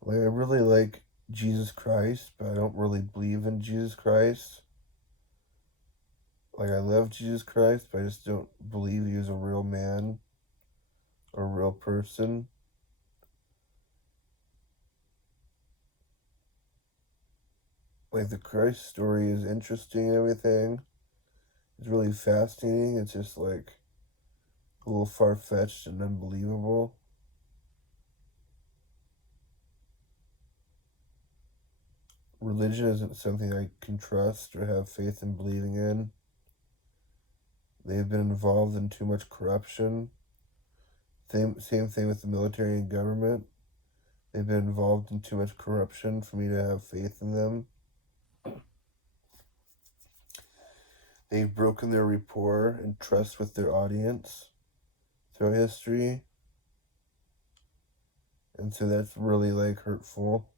Like, I really like Jesus Christ, but I don't really believe in Jesus Christ. Like, I love Jesus Christ, but I just don't believe he was a real man or a real person. Like, the Christ story is interesting and everything. It's really fascinating. It's just like a little far fetched and unbelievable. Religion isn't something I can trust or have faith in believing in. They've been involved in too much corruption. Same thing with the military and government. They've been involved in too much corruption for me to have faith in them. They've broken their rapport and trust with their audience throughout history. And so that's really like hurtful.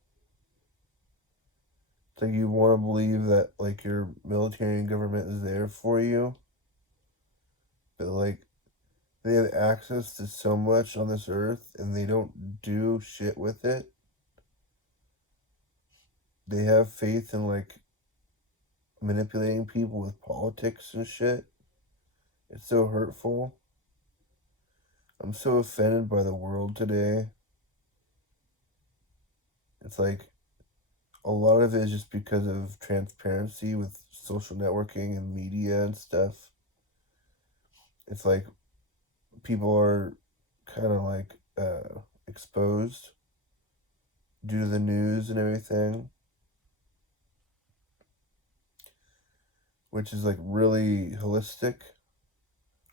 It's like you want to believe that like your military and government is there for you, but like they have access to so much on this earth and they don't do shit with it. They have faith in like manipulating people with politics and shit. It's so hurtful. I'm so offended by the world today. It's like a lot of it is just because of transparency with social networking and media and stuff. It's like people are kind of like exposed due to the news and everything, which is like really holistic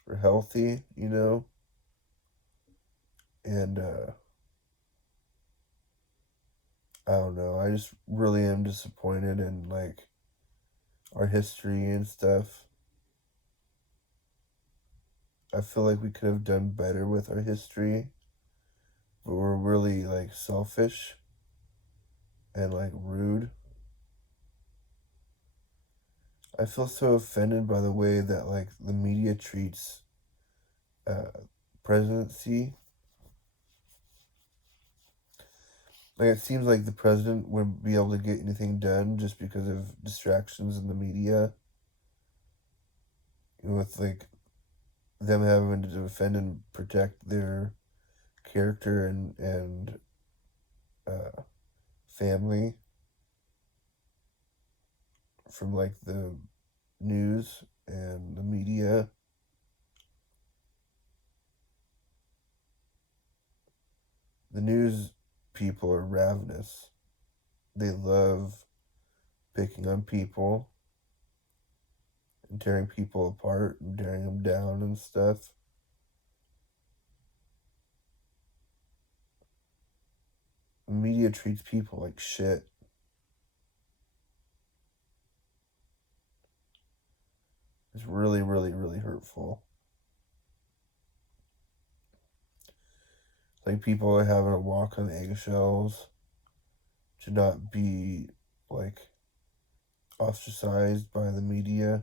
or healthy, you know? And I don't know. I just really am disappointed in like our history and stuff. I feel like we could have done better with our history, but we're really like selfish and like rude. I feel so offended by the way that like the media treats uh, presidency. Like, it seems like the president wouldn't be able to get anything done just because of distractions in the media. With like them having to defend and protect their character and family from like the news and the media. The news people are ravenous. They love picking on people and tearing people apart and tearing them down and stuff. The media treats people like shit. It's really, really, really hurtful. Like people are having to walk on eggshells to not be like ostracized by the media.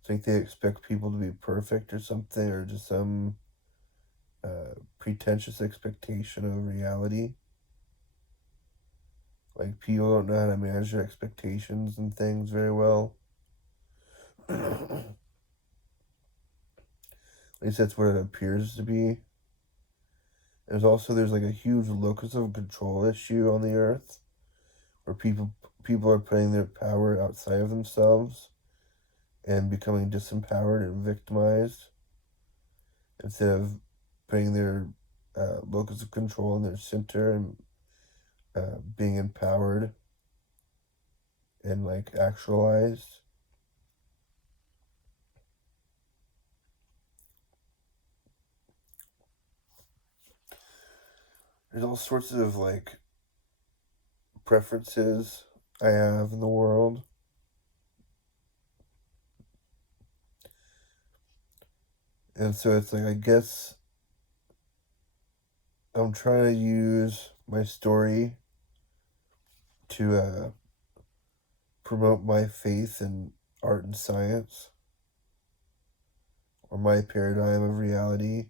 It's like they expect people to be perfect or something, or just some pretentious expectation of reality. Like people don't know how to manage their expectations and things very well. At least that's what it appears to be. There's like a huge locus of control issue on the earth where people are putting their power outside of themselves and becoming disempowered and victimized instead of putting their locus of control in their center and being empowered and like actualized. There's all sorts of like preferences I have in the world. And so it's like, I guess I'm trying to use my story to promote my faith in art and science, or my paradigm of reality,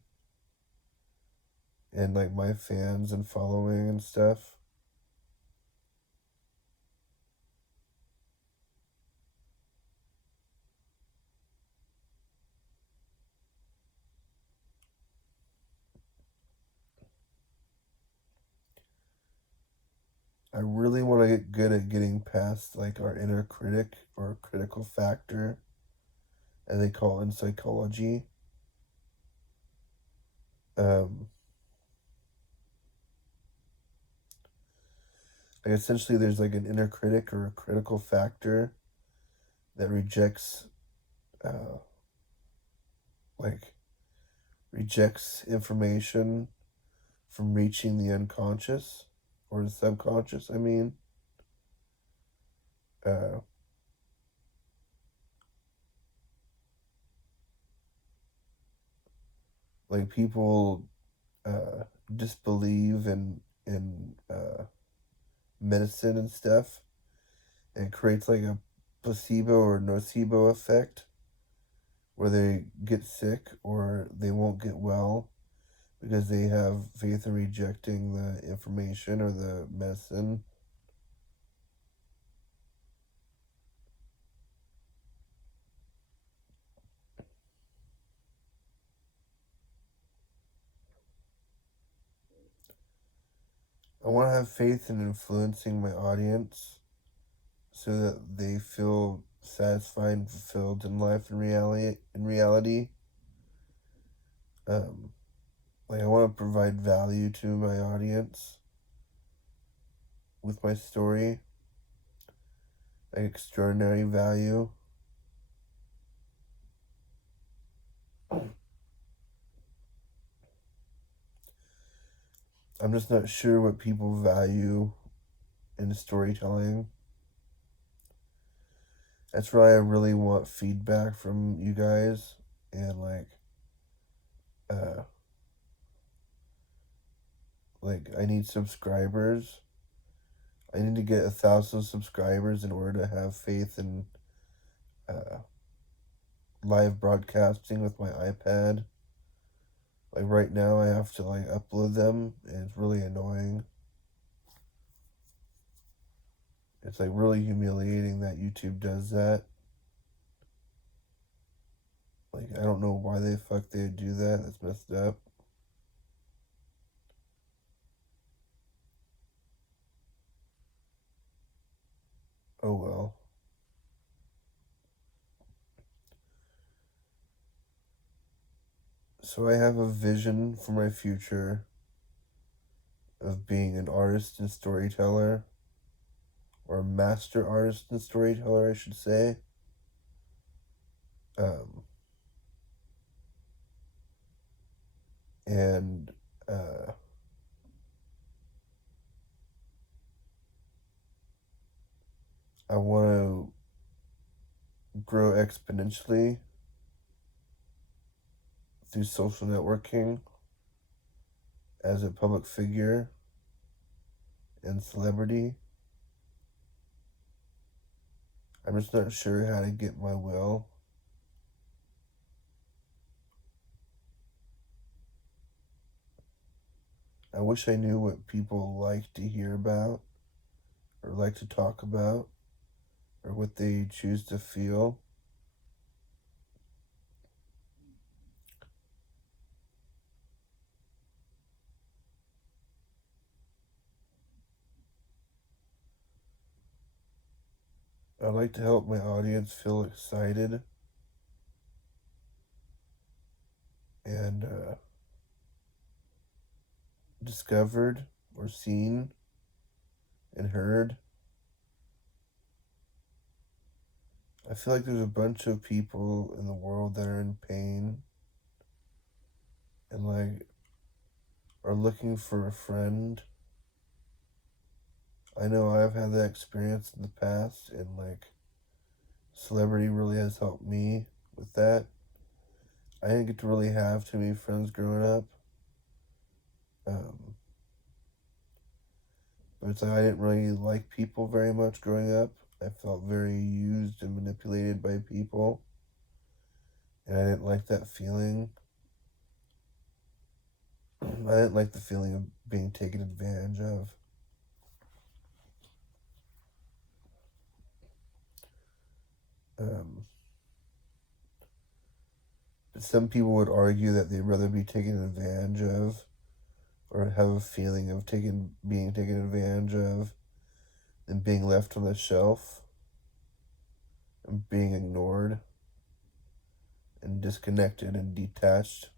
and like my fans and following and stuff. I really want to get good at getting past like our inner critic or critical factor, as they call it in psychology. Um, like essentially, there's like an inner critic or a critical factor that uh, like rejects information from reaching the unconscious or the subconscious. I mean, uh, like people disbelieve in medicine and stuff, and it creates like a placebo or nocebo effect where they get sick or they won't get well because they have faith in rejecting the information or the medicine. I want to have faith in influencing my audience so that they feel satisfied and fulfilled in life and reality. Um, like I want to provide value to my audience with my story, like extraordinary value. I'm just not sure what people value in storytelling. That's why I really want feedback from you guys, and uh like I need subscribers. I need to get 1,000 subscribers in order to have faith in uh live broadcasting with my iPad. Like right now I have to like upload them and it's really annoying. It's like really humiliating that YouTube does that. Like, I don't know why the fuck they do that. That's messed up. Oh well. So I have a vision for my future of being an artist and storyteller, or a master artist and storyteller, I should say. Um, and uh, I want to grow exponentially through social networking as a public figure and celebrity. I'm just not sure how to get my will. I wish I knew what people like to hear about or like to talk about or what they choose to feel. I like to help my audience feel excited and discovered or seen and heard. I feel like there's a bunch of people in the world that are in pain and like are looking for a friend. I know I've had that experience in the past, and like celebrity really has helped me with that. I didn't get to really have too many friends growing up. Um, but it's like I didn't really like people very much growing up. I felt very used and manipulated by people, and I didn't like that feeling. I didn't like the feeling of being taken advantage of. Um, but some people would argue that they'd rather be taken advantage of or have a feeling of being taken advantage of than being left on the shelf and being ignored and disconnected and detached.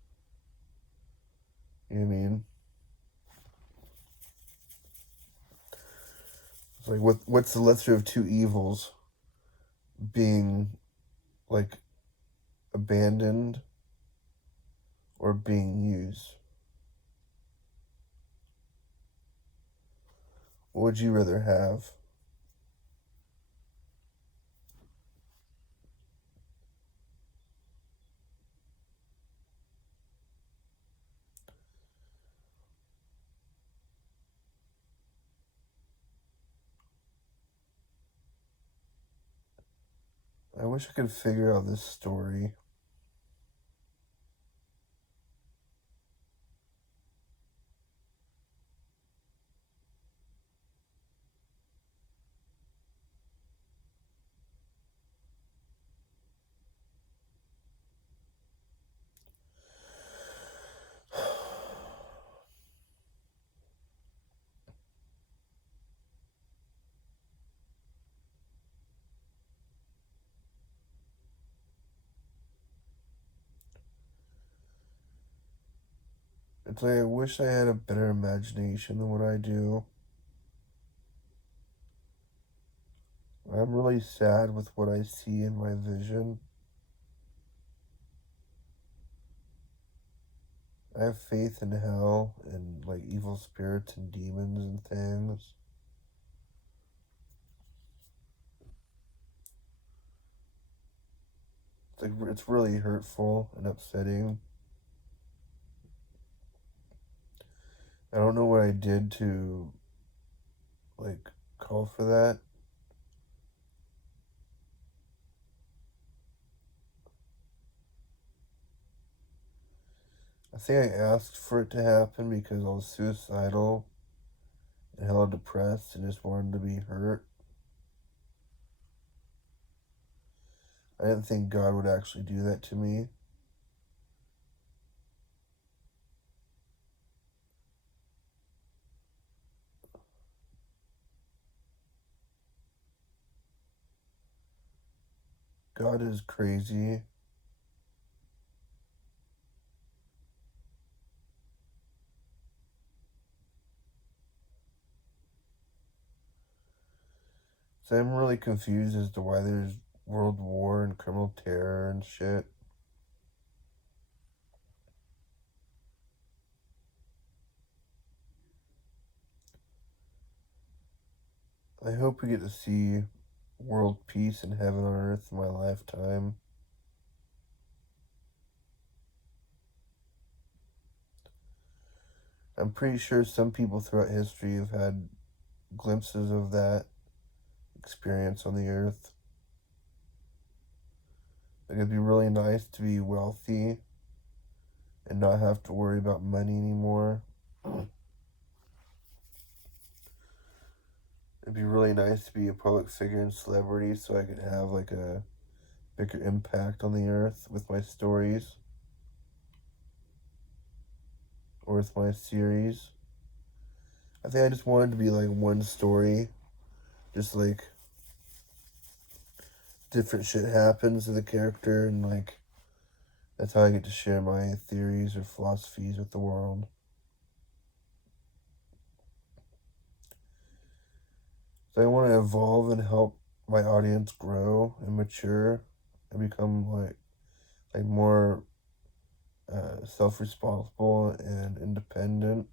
You know what I mean? It's like what's the lesser of two evils? Being like abandoned or being used? What would you rather have? I wish I could figure out this story. It's like I wish I had a better imagination than what I do. I'm really sad with what I see in my vision. I have faith in hell and like evil spirits and demons and things. It's really hurtful and upsetting. I don't know what I did to like call for that. I think I asked for it to happen because I was suicidal and hella depressed and just wanted to be hurt. I didn't think God would actually do that to me. God is crazy. So I'm really confused as to why there's world war and criminal terror and shit. I hope we get to see world peace and heaven on earth in my lifetime. I'm pretty sure some people throughout history have had glimpses of that experience on the earth. Like, it'd be really nice to be wealthy and not have to worry about money anymore. It'd be really nice to be a public figure and celebrity so I could have like a bigger impact on the earth with my stories or with my series. I think I just wanted to be like one story, just like different shit happens to the character, and like that's how I get to share my theories or philosophies with the world. So I want to evolve and help my audience grow and mature and become like more self-responsible and independent,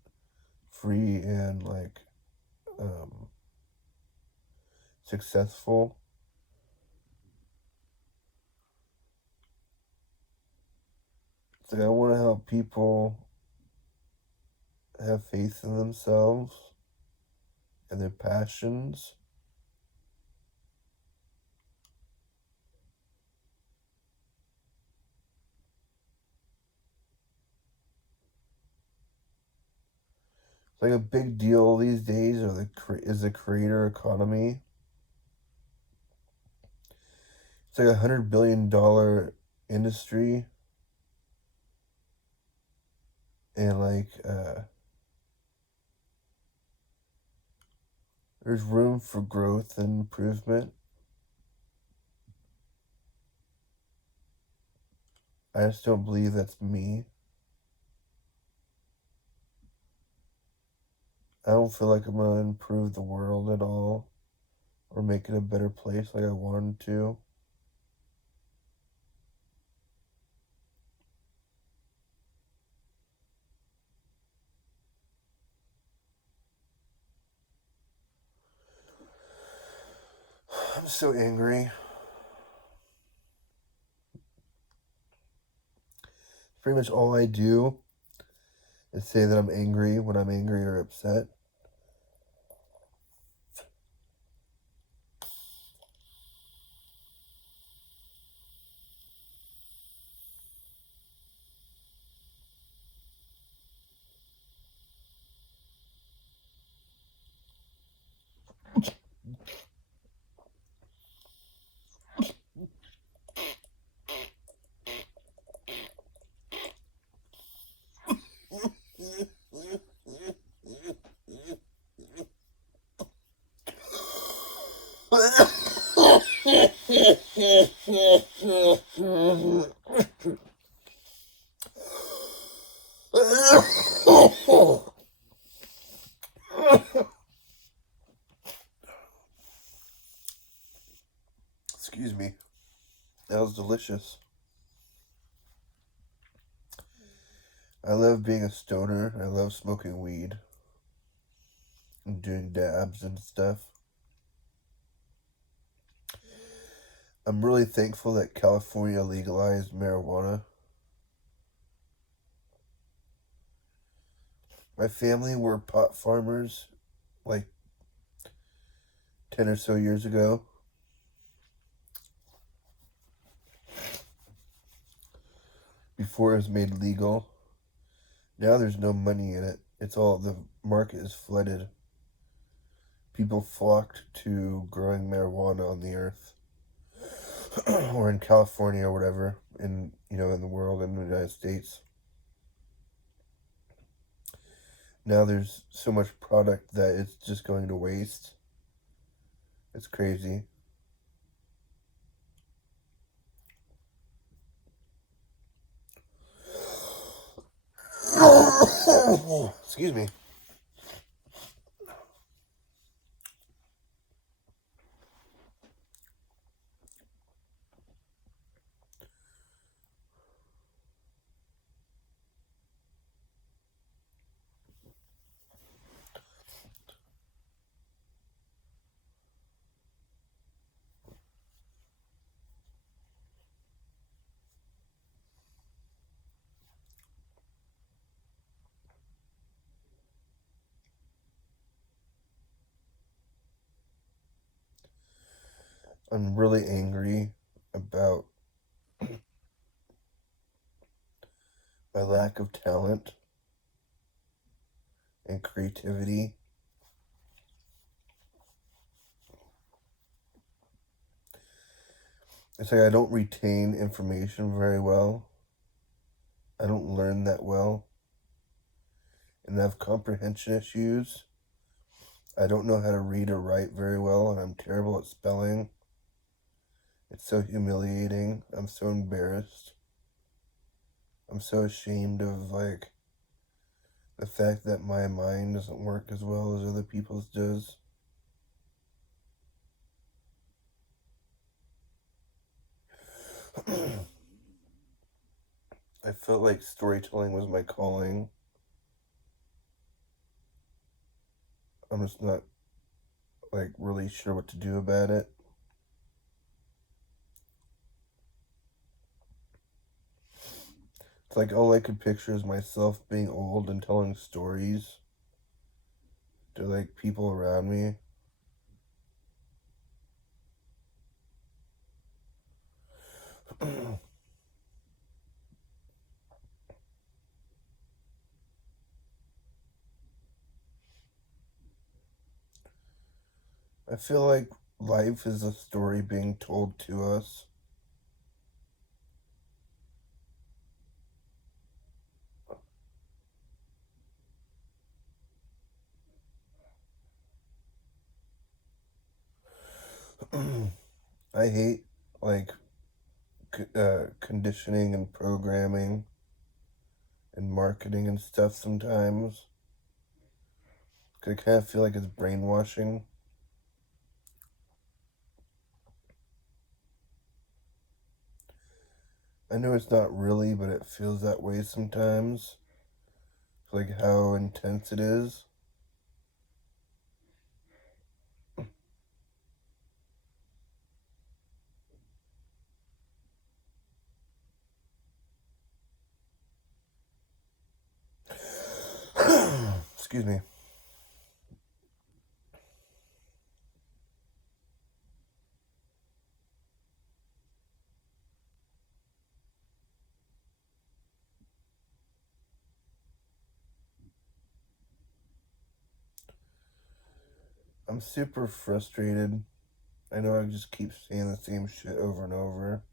free and like successful. It's like I want to help people have faith in themselves and their passions. It's like a big deal these days is the creator economy. It's like $100 billion industry, and like there's room for growth and improvement. I just don't believe that's me. I don't feel like I'm gonna improve the world at all or make it a better place like I wanted to. I'm so angry. Pretty much all I do is say that I'm angry when I'm angry or upset. Excuse me. That was delicious. I love being a stoner. I love smoking weed and doing dabs and stuff. I'm really thankful that California legalized marijuana. My family were pot farmers like 10 or so years ago. Before it was made legal. Now there's no money in it. It's all, the market is flooded. People flocked to growing marijuana on the earth. or in California or whatever, in the world, in the United States. Now there's so much product that it's just going to waste. It's crazy. Excuse me. I'm really angry about my lack of talent and creativity. It's like I don't retain information very well. I don't learn that well. And I have comprehension issues. I don't know how to read or write very well, and I'm terrible at spelling. It's so humiliating. I'm so embarrassed. I'm so ashamed of, the fact that my mind doesn't work as well as other people's does. I felt like storytelling was my calling. I'm just not, really sure what to do about it. It's like all I could picture is myself being old and telling stories to, people around me. I feel like life is a story being told to us. I hate, conditioning and programming and marketing and stuff sometimes. I kind of feel like it's brainwashing. I know it's not really, but it feels that way sometimes. Like how intense it is. Excuse me. I'm super frustrated. I know I just keep saying the same shit over and over.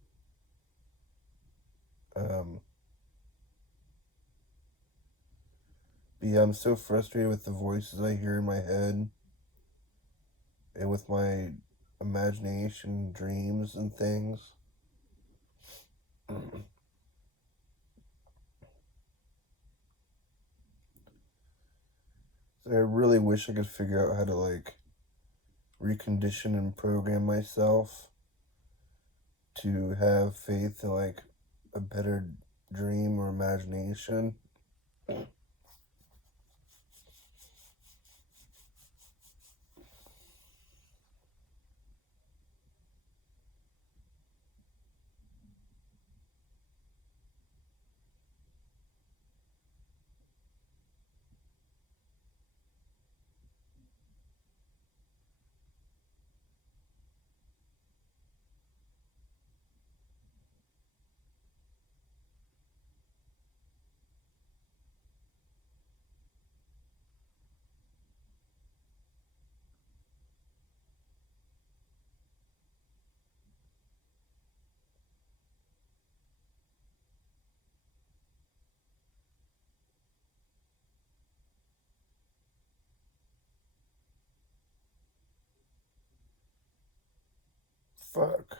Um, but yeah, I'm so frustrated with the voices I hear in my head and with my imagination, dreams, and things. So I really wish I could figure out how to recondition and program myself to have faith in a better dream or imagination. Fuck.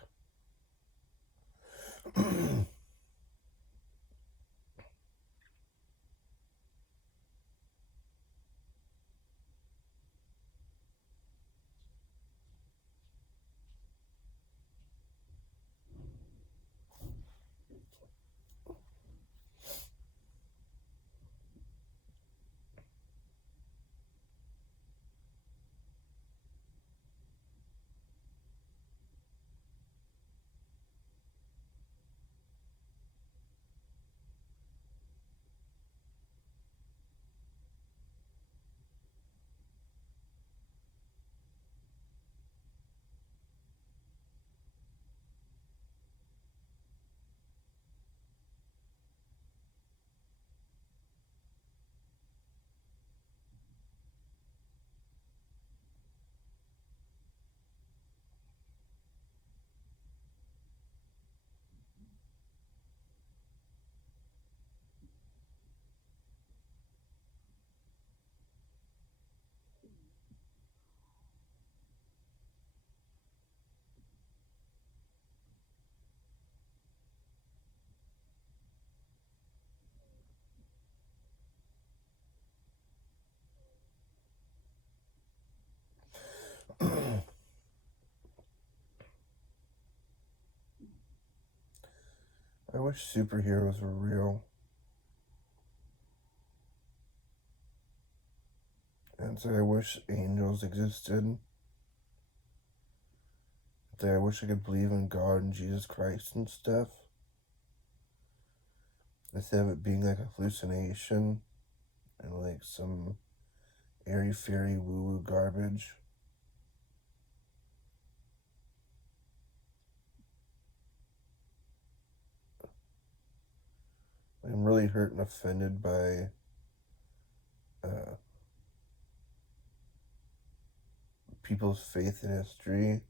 I wish superheroes were real. And so I wish angels existed. I wish I could believe in God and Jesus Christ and stuff. Instead of it being like a hallucination and like some airy-fairy woo-woo garbage. I'm really hurt and offended by people's faith in history.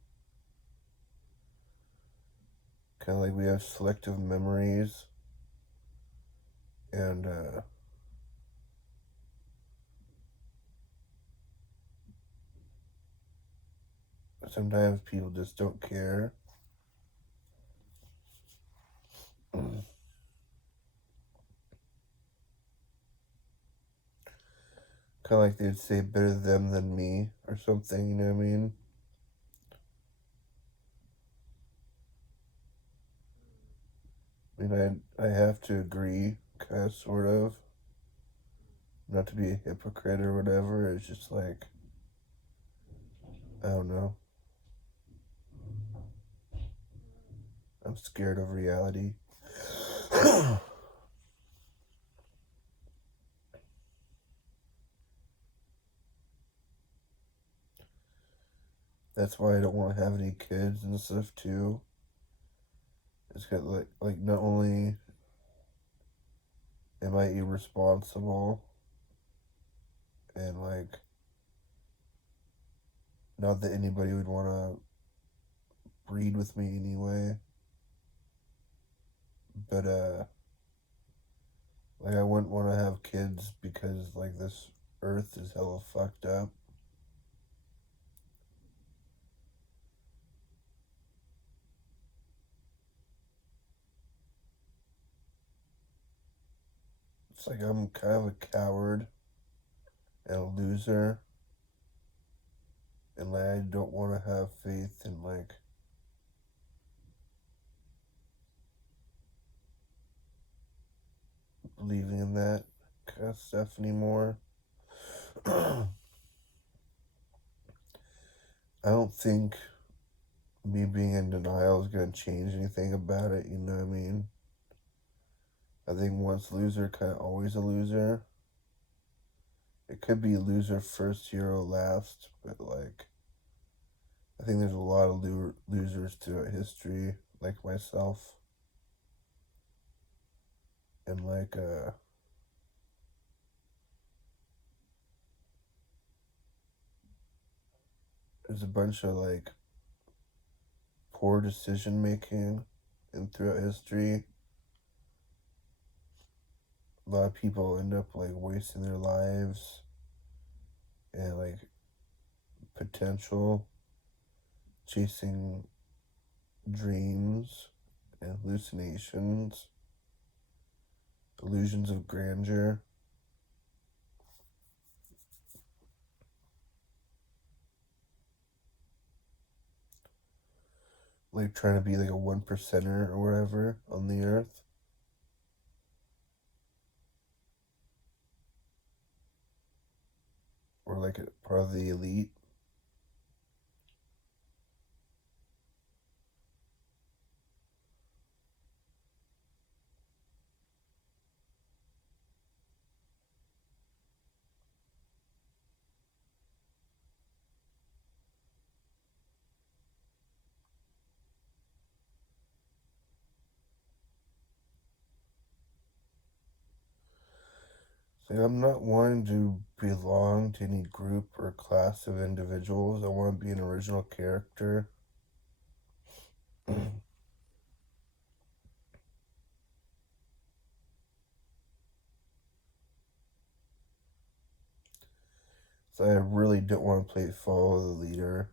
Kind of like we have selective memories, and sometimes people just don't care. Kind of like they'd say better them than me or something, you know what I mean? I have to agree, kind of, sort of. Not to be a hypocrite or whatever. It's just like, I don't know. I'm scared of reality. That's why I don't want to have any kids and stuff too. It's got like not only am I irresponsible and like not that anybody would want to breed with me anyway, but like I wouldn't want to have kids because like this earth is hella fucked up. It's like I'm kind of a coward and a loser, and like I don't want to have faith in like believing in that kind of stuff anymore. I don't think me being in denial is gonna change anything about it, you know what I mean? I think once loser, kind of always a loser. It could be loser first, hero last, but like, I think there's a lot of losers throughout history, like myself. And like, there's a bunch of like poor decision making and throughout history. A lot of people end up like wasting their lives and like potential chasing dreams and hallucinations, illusions of grandeur. Like trying to be like a 1%er or whatever on the earth. Or like a part of the elite. So I'm not wanting to belong to any group or class of individuals. I want to be an original character. So I really don't want to follow the leader.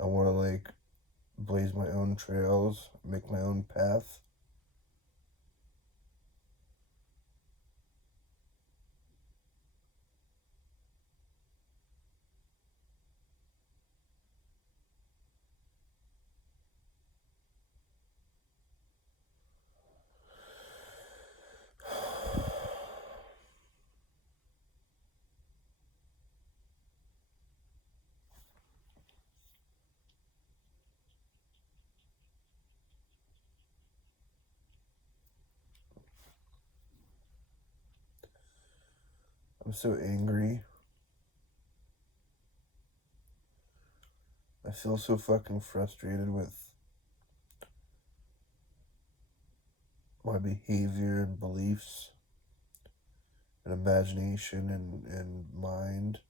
I want to like blaze my own trails, make my own path. I'm so angry. I feel so fucking frustrated with my behavior and beliefs and imagination and mind.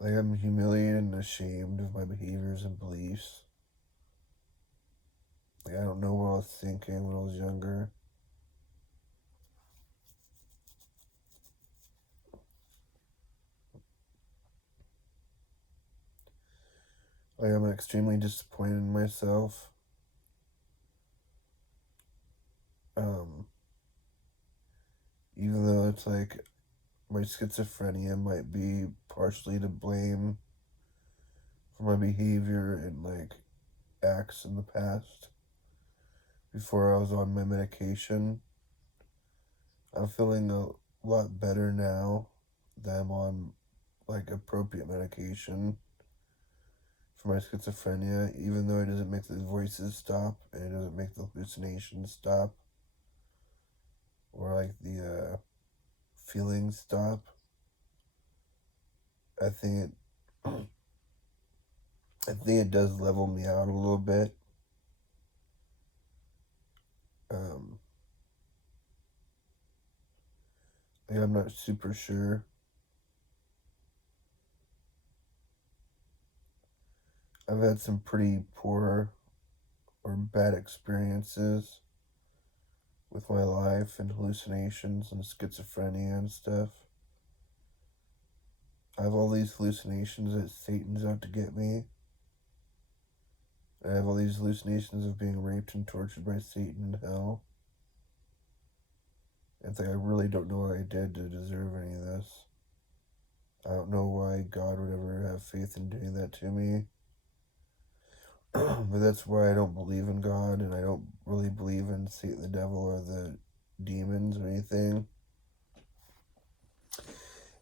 Like I'm humiliated and ashamed of my behaviors and beliefs. Like I don't know what I was thinking when I was younger. Like I'm extremely disappointed in myself. Even though it's like my schizophrenia might be partially to blame for my behavior and like acts in the past before I was on my medication. I'm feeling a lot better now that I'm on like appropriate medication for my schizophrenia, even though it doesn't make the voices stop and it doesn't make the hallucinations stop or like the feelings stop. I think it I think it does level me out a little bit. Um, like I'm not super sure. I've had some pretty poor or bad experiences with my life and hallucinations and schizophrenia and stuff. I have all these hallucinations that Satan's out to get me. I have all these hallucinations of being raped and tortured by Satan in hell. It's like I really don't know what I did to deserve any of this. I don't know why God would ever have faith in doing that to me. But that's why I don't believe in God and I don't really believe in Satan the devil or the demons or anything.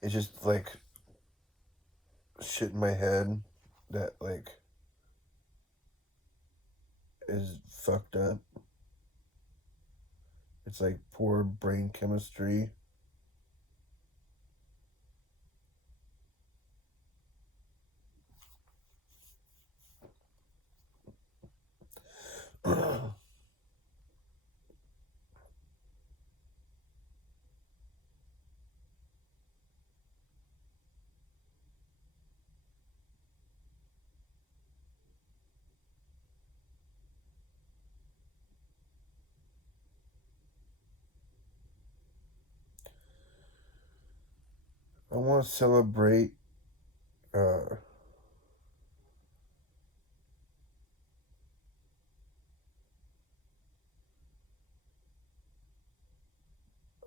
It's just like shit in my head that like is fucked up. It's like poor brain chemistry. I want to celebrate I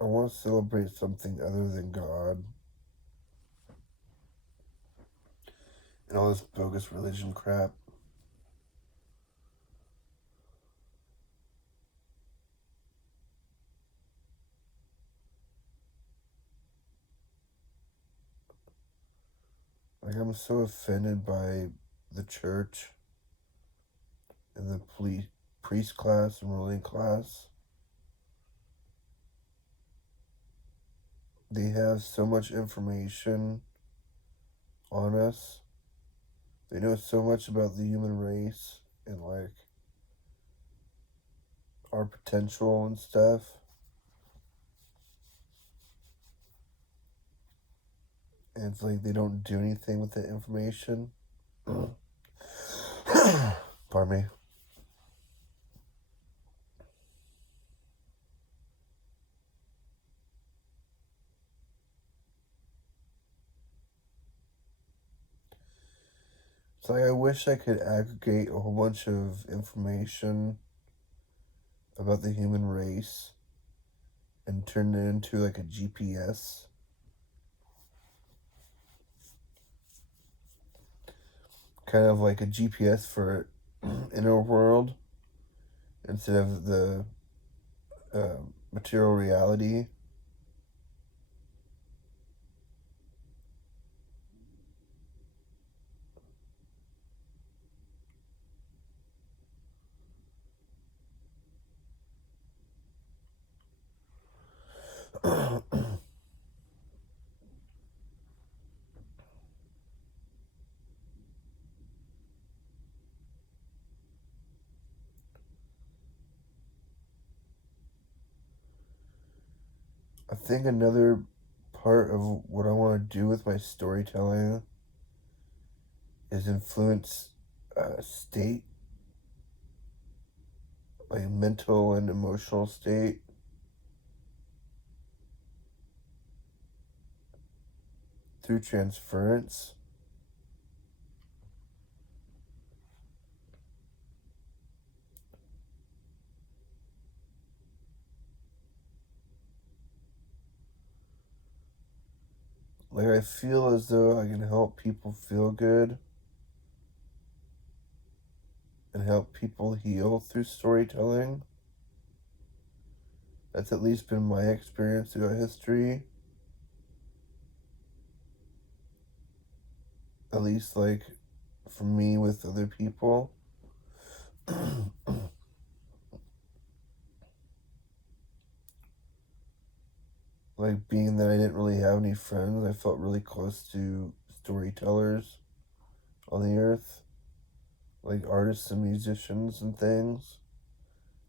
want to celebrate something other than God and all this bogus religion crap. Like, I'm so offended by the church and the priest class and ruling class. They have so much information on us. They know so much about the human race and like our potential and stuff. And it's like they don't do anything with the information. Pardon me. It's like I wish I could aggregate a whole bunch of information about the human race and turn it into like a GPS. Kind of like a GPS for inner world instead of the material reality. I think another part of what I want to do with my storytelling is influence state, like mental and emotional state. Through transference. Like, I feel as though I can help people feel good and help people heal through storytelling. That's at least been my experience throughout history. At least, like, for me with other people. Like, being that I didn't really have any friends, I felt really close to storytellers on the earth. Like artists and musicians and things,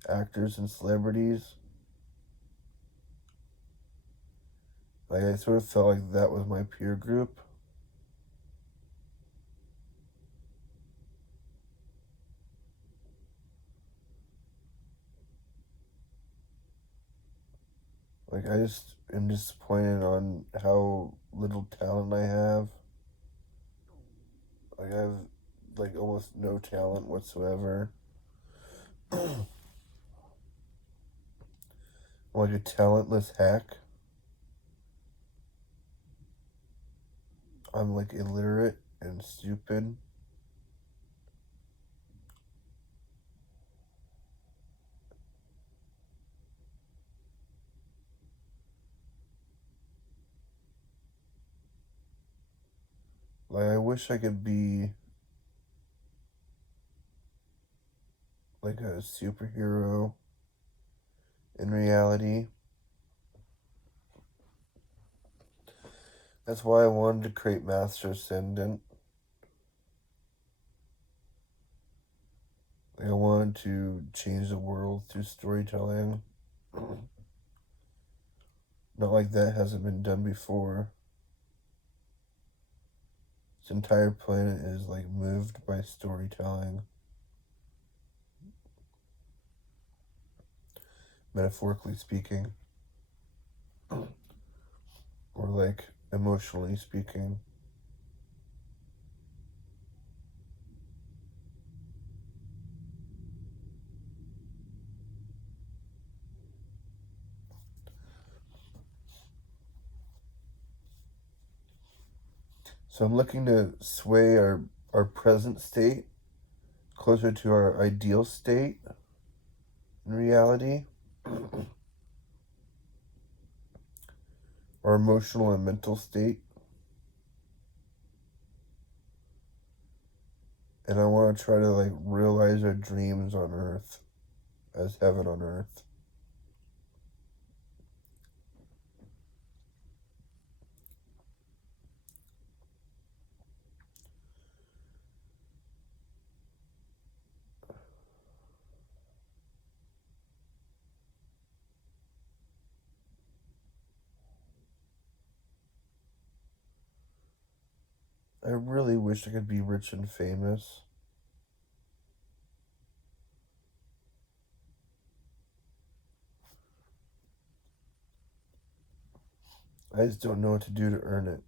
actors and celebrities. Like, I sort of felt like that was my peer group. Like, I just am disappointed on how little talent I have. Like, I have, like, almost no talent whatsoever. I'm like a talentless hack. I'm, like, illiterate and stupid. Like, I wish I could be, like, a superhero in reality. That's why I wanted to create Master Ascendant. Like, I wanted to change the world through storytelling. Not like that hasn't been done before. This entire planet is like moved by storytelling. Metaphorically speaking. Or like emotionally speaking. So I'm looking to sway our present state closer to our ideal state in reality, our emotional and mental state. And I want to try to like realize our dreams on earth as heaven on earth. I really wish I could be rich and famous. I just don't know what to do to earn it.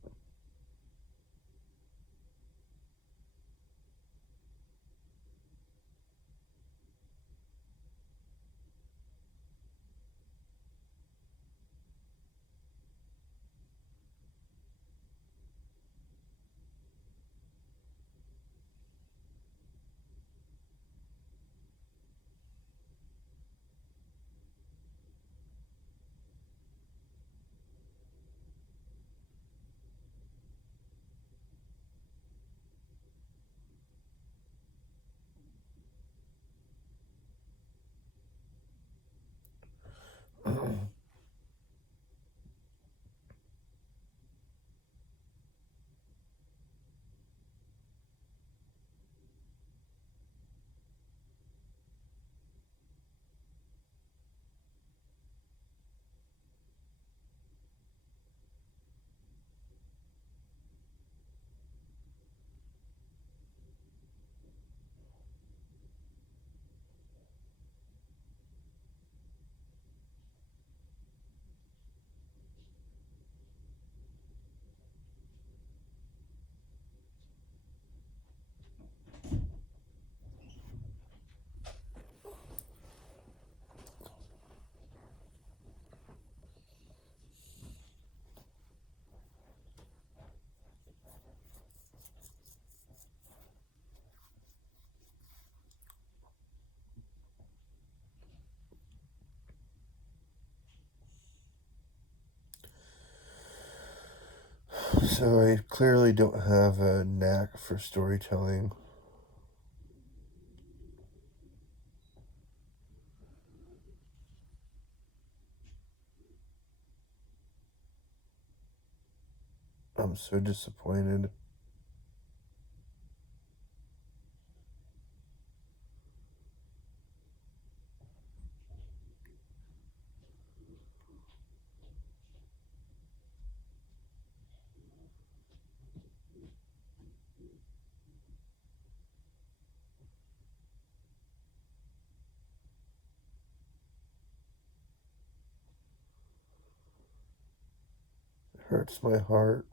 So I clearly don't have a knack for storytelling. I'm so disappointed. It hurts my heart.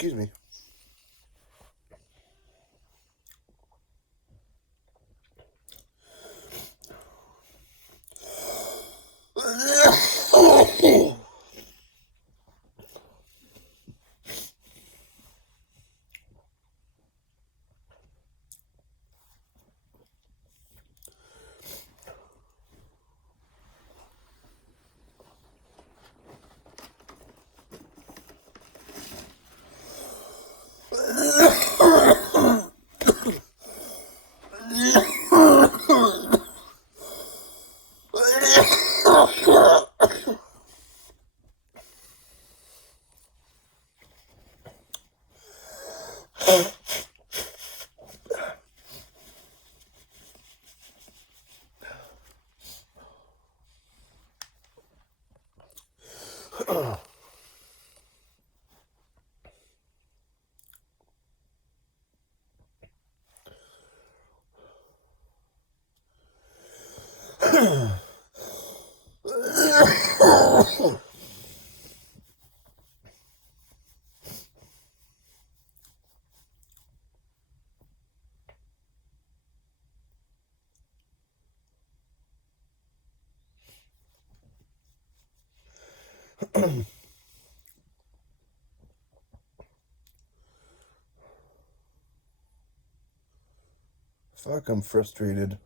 Excuse me. Fuck, I'm frustrated.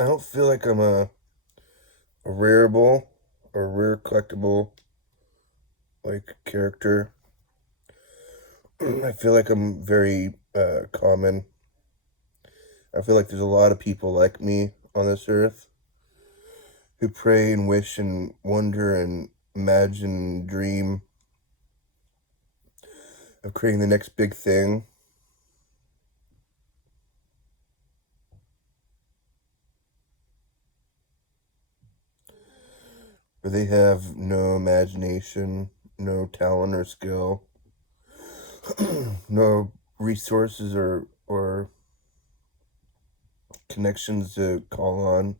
I don't feel like I'm a rareable or rare collectible like character. I feel like I'm very common. I feel like there's a lot of people like me on this earth who pray and wish and wonder and imagine and dream of creating the next big thing. But they have no imagination, no talent or skill, no resources or connections to call on.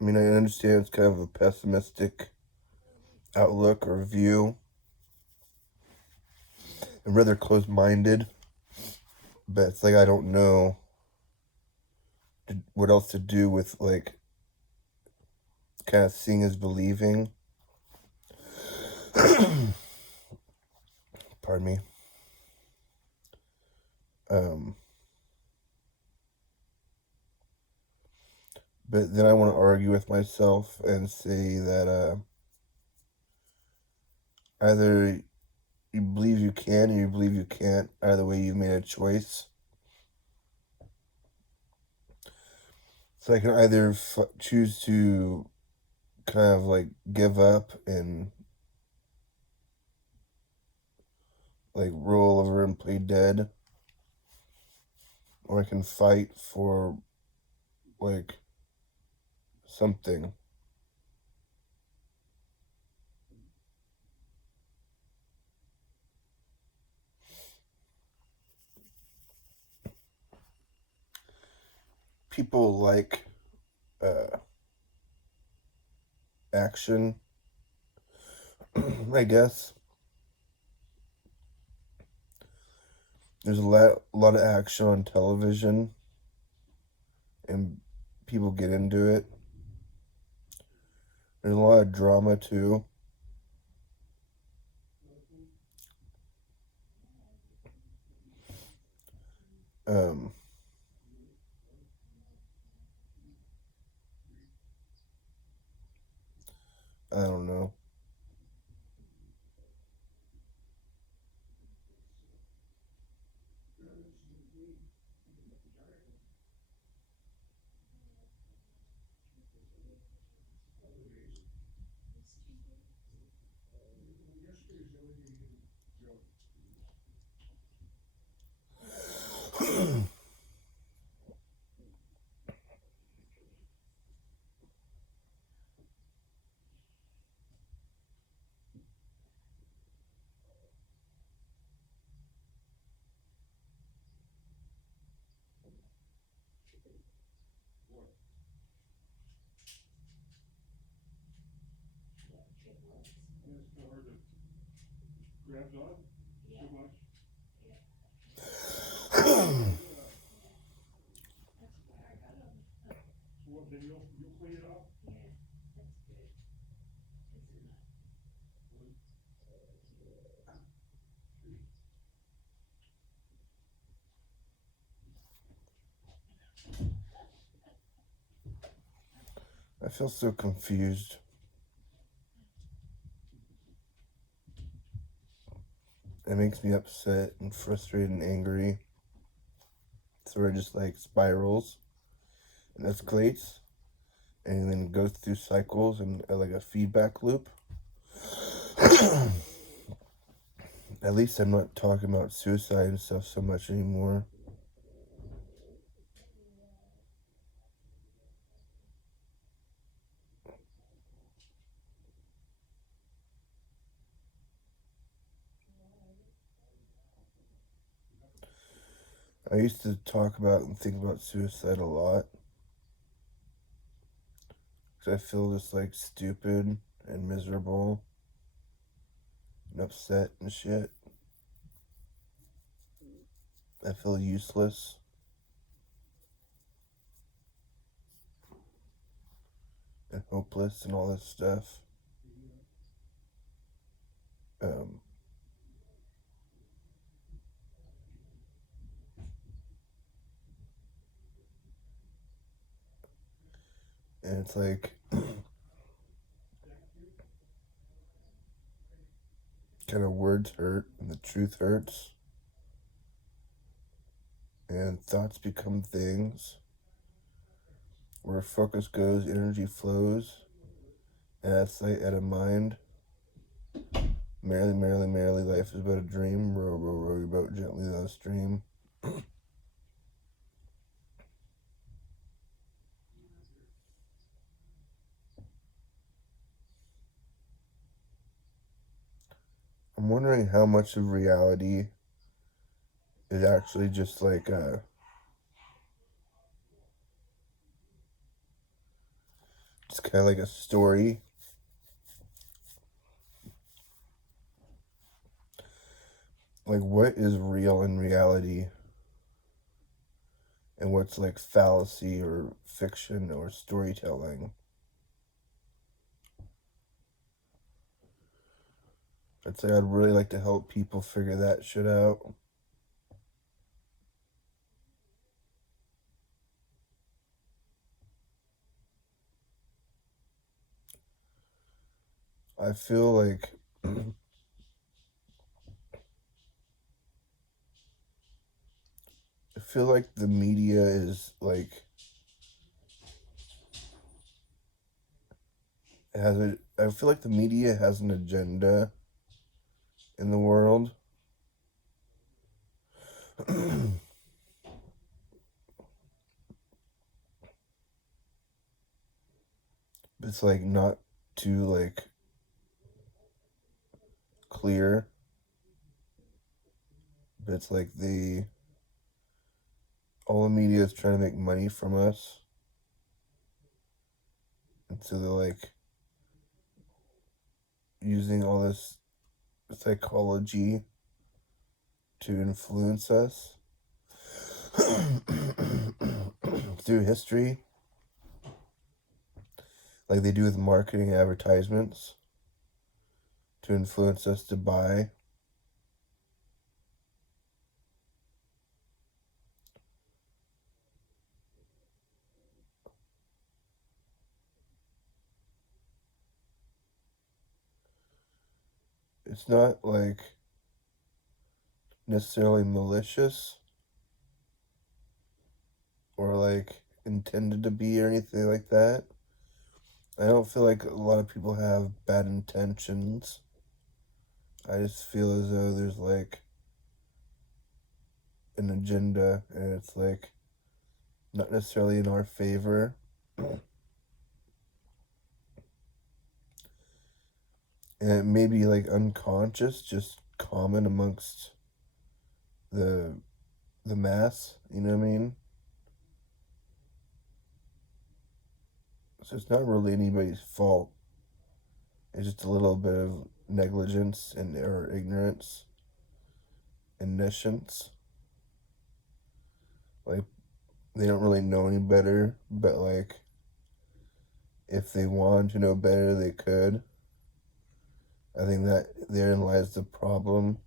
I mean, I understand it's kind of a pessimistic outlook or view and rather closed-minded, but it's like I don't know what else to do with, like, kind of seeing is believing. Pardon me. But then I want to argue with myself and say that either you believe you can or you believe you can't. Either way, you've made a choice. So I can either choose to kind of like give up and like roll over and play dead, or I can fight for like something. People like action, I guess. There's a lot of action on television, and people get into it. There's a lot of drama too. I don't know. I feel so confused. It makes me upset and frustrated and angry. So it just like spirals and escalates and then goes through cycles and like a feedback loop. At least I'm not talking about suicide and stuff so much anymore. I used to talk about and think about suicide a lot. Because I feel just like stupid and miserable and upset and shit. I feel useless. And hopeless and all this stuff. And it's like kind of words hurt and the truth hurts. And thoughts become things. Where focus goes, energy flows. And at sight, at a mind. Merrily, merrily, merrily, life is but a dream. Row, row, row your boat gently down the stream. I'm wondering how much of reality is actually just like it's kind of like a story. Like, what is real in reality, and what's like fallacy or fiction or storytelling? I'd say I'd really like to help people figure that shit out. I feel like I feel like the media is like I feel like the media has an agenda in the world. It's like not too like clear, but it's like all the media is trying to make money from us, and so they're like using all this psychology to influence us through history, like they do with marketing advertisements to influence us to buy. It's not like necessarily malicious or like intended to be or anything like that. I don't feel like a lot of people have bad intentions. I just feel as though there's like an agenda and it's like not necessarily in our favor. And it may be like unconscious, just common amongst the mass, you know what I mean? So it's not really anybody's fault. It's just a little bit of negligence and or ignorance and nescience. Like they don't really know any better, but like if they wanted to know better, they could. I think that therein lies the problem.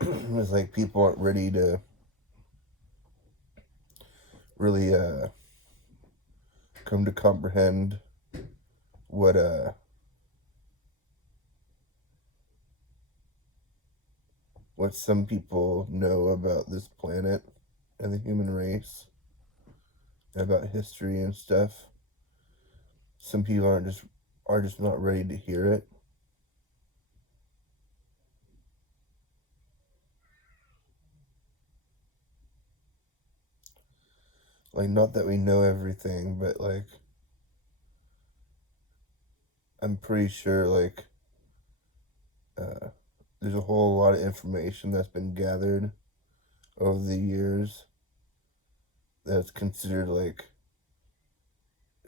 It's like people aren't ready to really come to comprehend what what some people know about this planet and the human race, about history and stuff. Some people are just not ready to hear it. Like, not that we know everything, but like I'm pretty sure like uh, there's a whole lot of information that's been gathered over the years that's considered like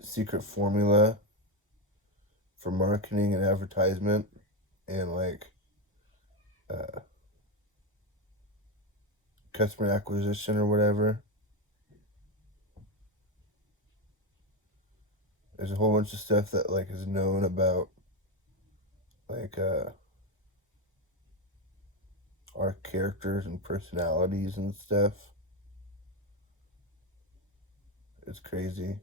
secret formula for marketing and advertisement and like uh, customer acquisition or whatever. There's a whole bunch of stuff that like is known about like our characters and personalities and stuff. It's crazy.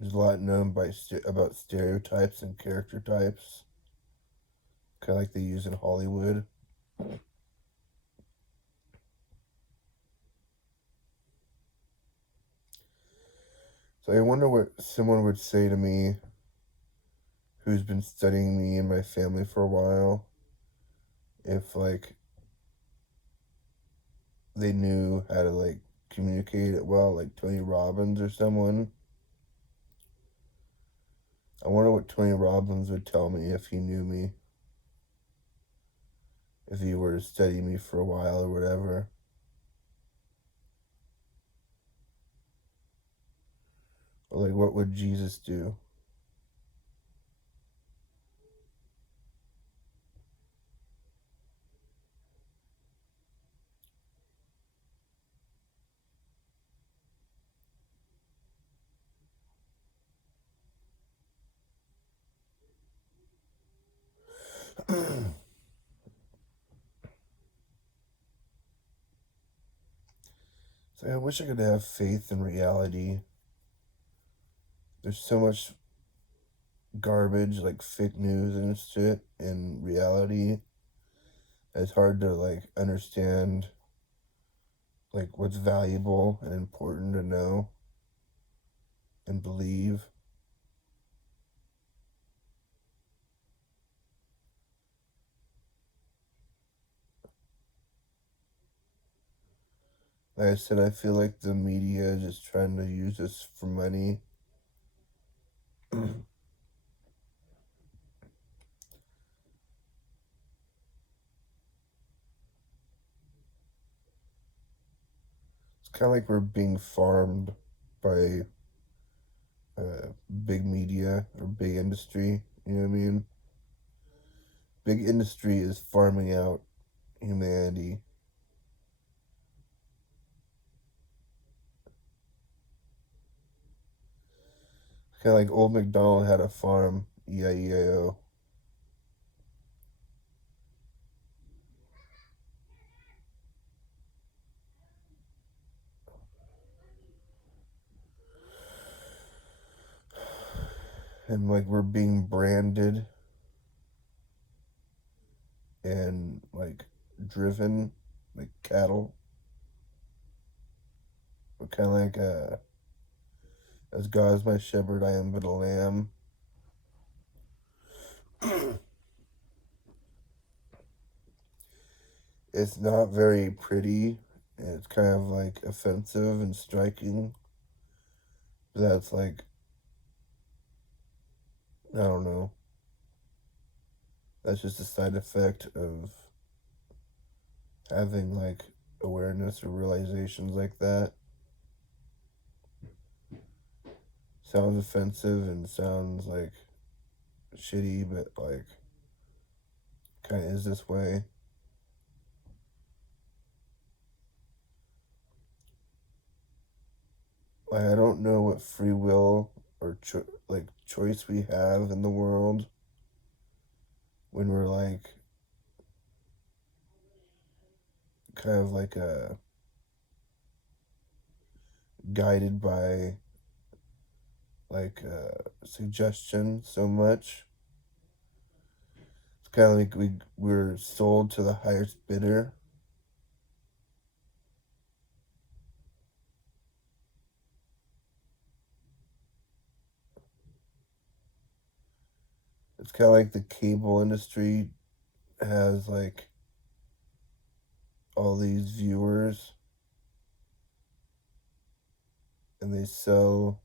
There's a lot known about stereotypes and character types, kind of like they use in Hollywood. So I wonder what someone would say to me who's been studying me and my family for a while if like they knew how to like communicate it well, like Tony Robbins or someone. I wonder what Tony Robbins would tell me if he knew me. If he were to study me for a while or whatever. Or like, what would Jesus do? So I wish I could have faith in reality. There's so much garbage, like fake news and shit, in reality. It's hard to like understand like what's valuable and important to know and believe. Like I said, I feel like the media is just trying to use us for money. It's kind of like we're being farmed by big media or big industry. You know what I mean? Big industry is farming out humanity. Kind of like old MacDonald had a farm, E-I-E-I-O. And like we're being branded and like driven like cattle. We're kind of like as God is my shepherd, I am but a lamb. It's not very pretty. It's kind of like offensive and striking. That's like, I don't know. That's just a side effect of having like awareness or realizations like that. Sounds offensive and sounds like shitty, but like kind of is this way. Like I don't know what free will or choice we have in the world when we're like kind of like guided by like suggestion so much. It's kind of like we're sold to the highest bidder. It's kind of like the cable industry has like all these viewers and they sell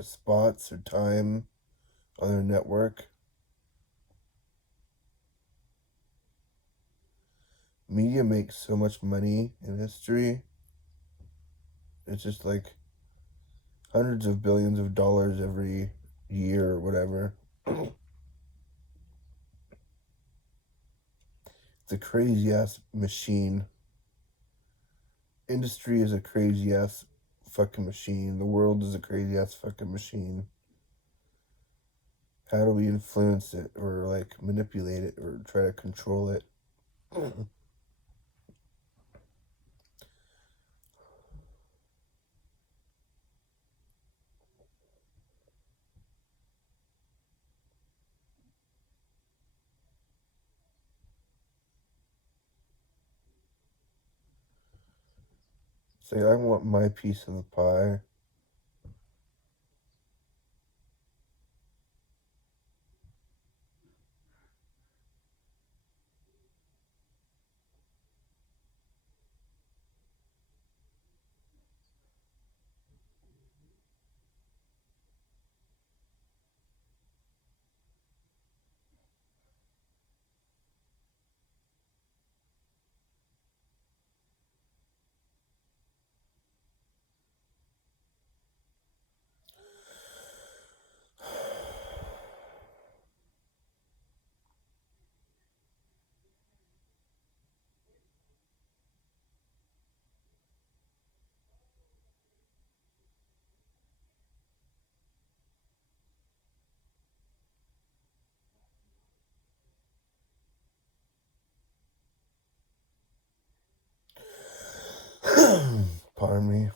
spots or time on their network. Media makes so much money in history. It's just like hundreds of billions of dollars every year or whatever. It's a crazy ass machine. Industry is a crazy ass fucking machine. The world is a crazy ass fucking machine. How do we influence it or like manipulate it or try to control it? Say, I want my piece of the pie. me.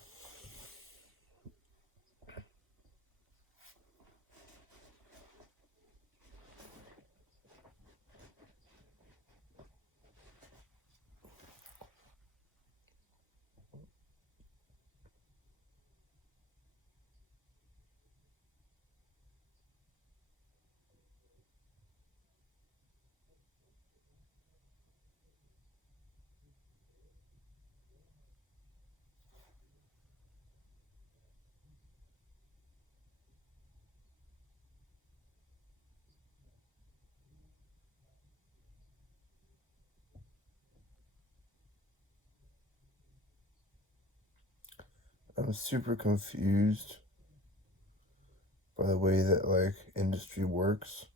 I'm super confused by the way that, like, industry works.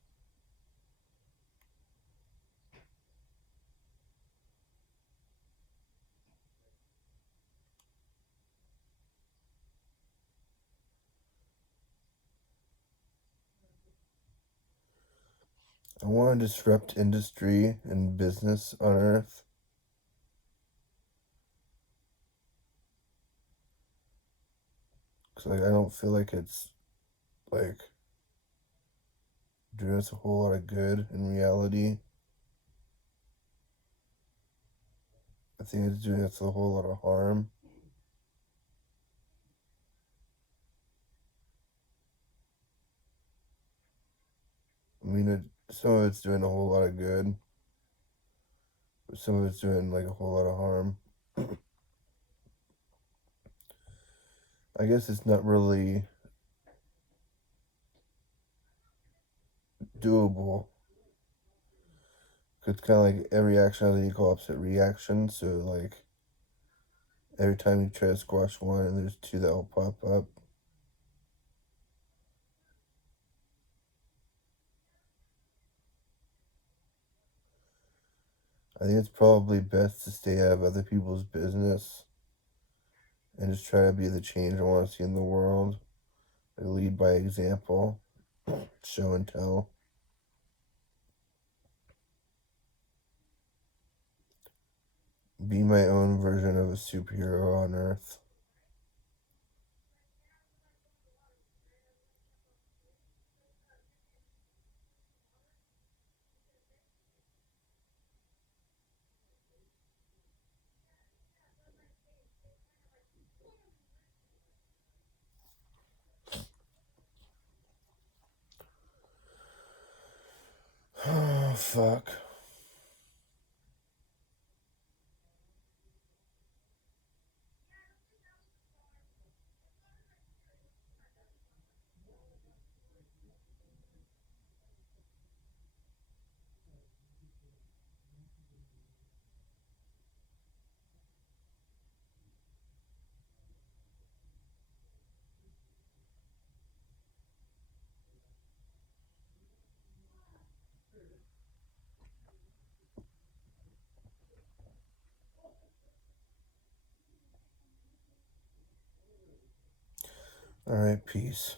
I want to disrupt industry and business on Earth. Because, like, I don't feel like it's, like, doing us a whole lot of good in reality. I think it's doing us a whole lot of harm. I mean, some of it's doing a whole lot of good, but some of it's doing, like, a whole lot of harm. I guess it's not really doable. It's kind of like every action has an equal opposite reaction, so, like, every time you try to squash one, and there's two that will pop up. I think it's probably best to stay out of other people's business and just try to be the change I want to see in the world. I lead by example, show and tell. Be my own version of a superhero on Earth. Oh, fuck. Alright, peace.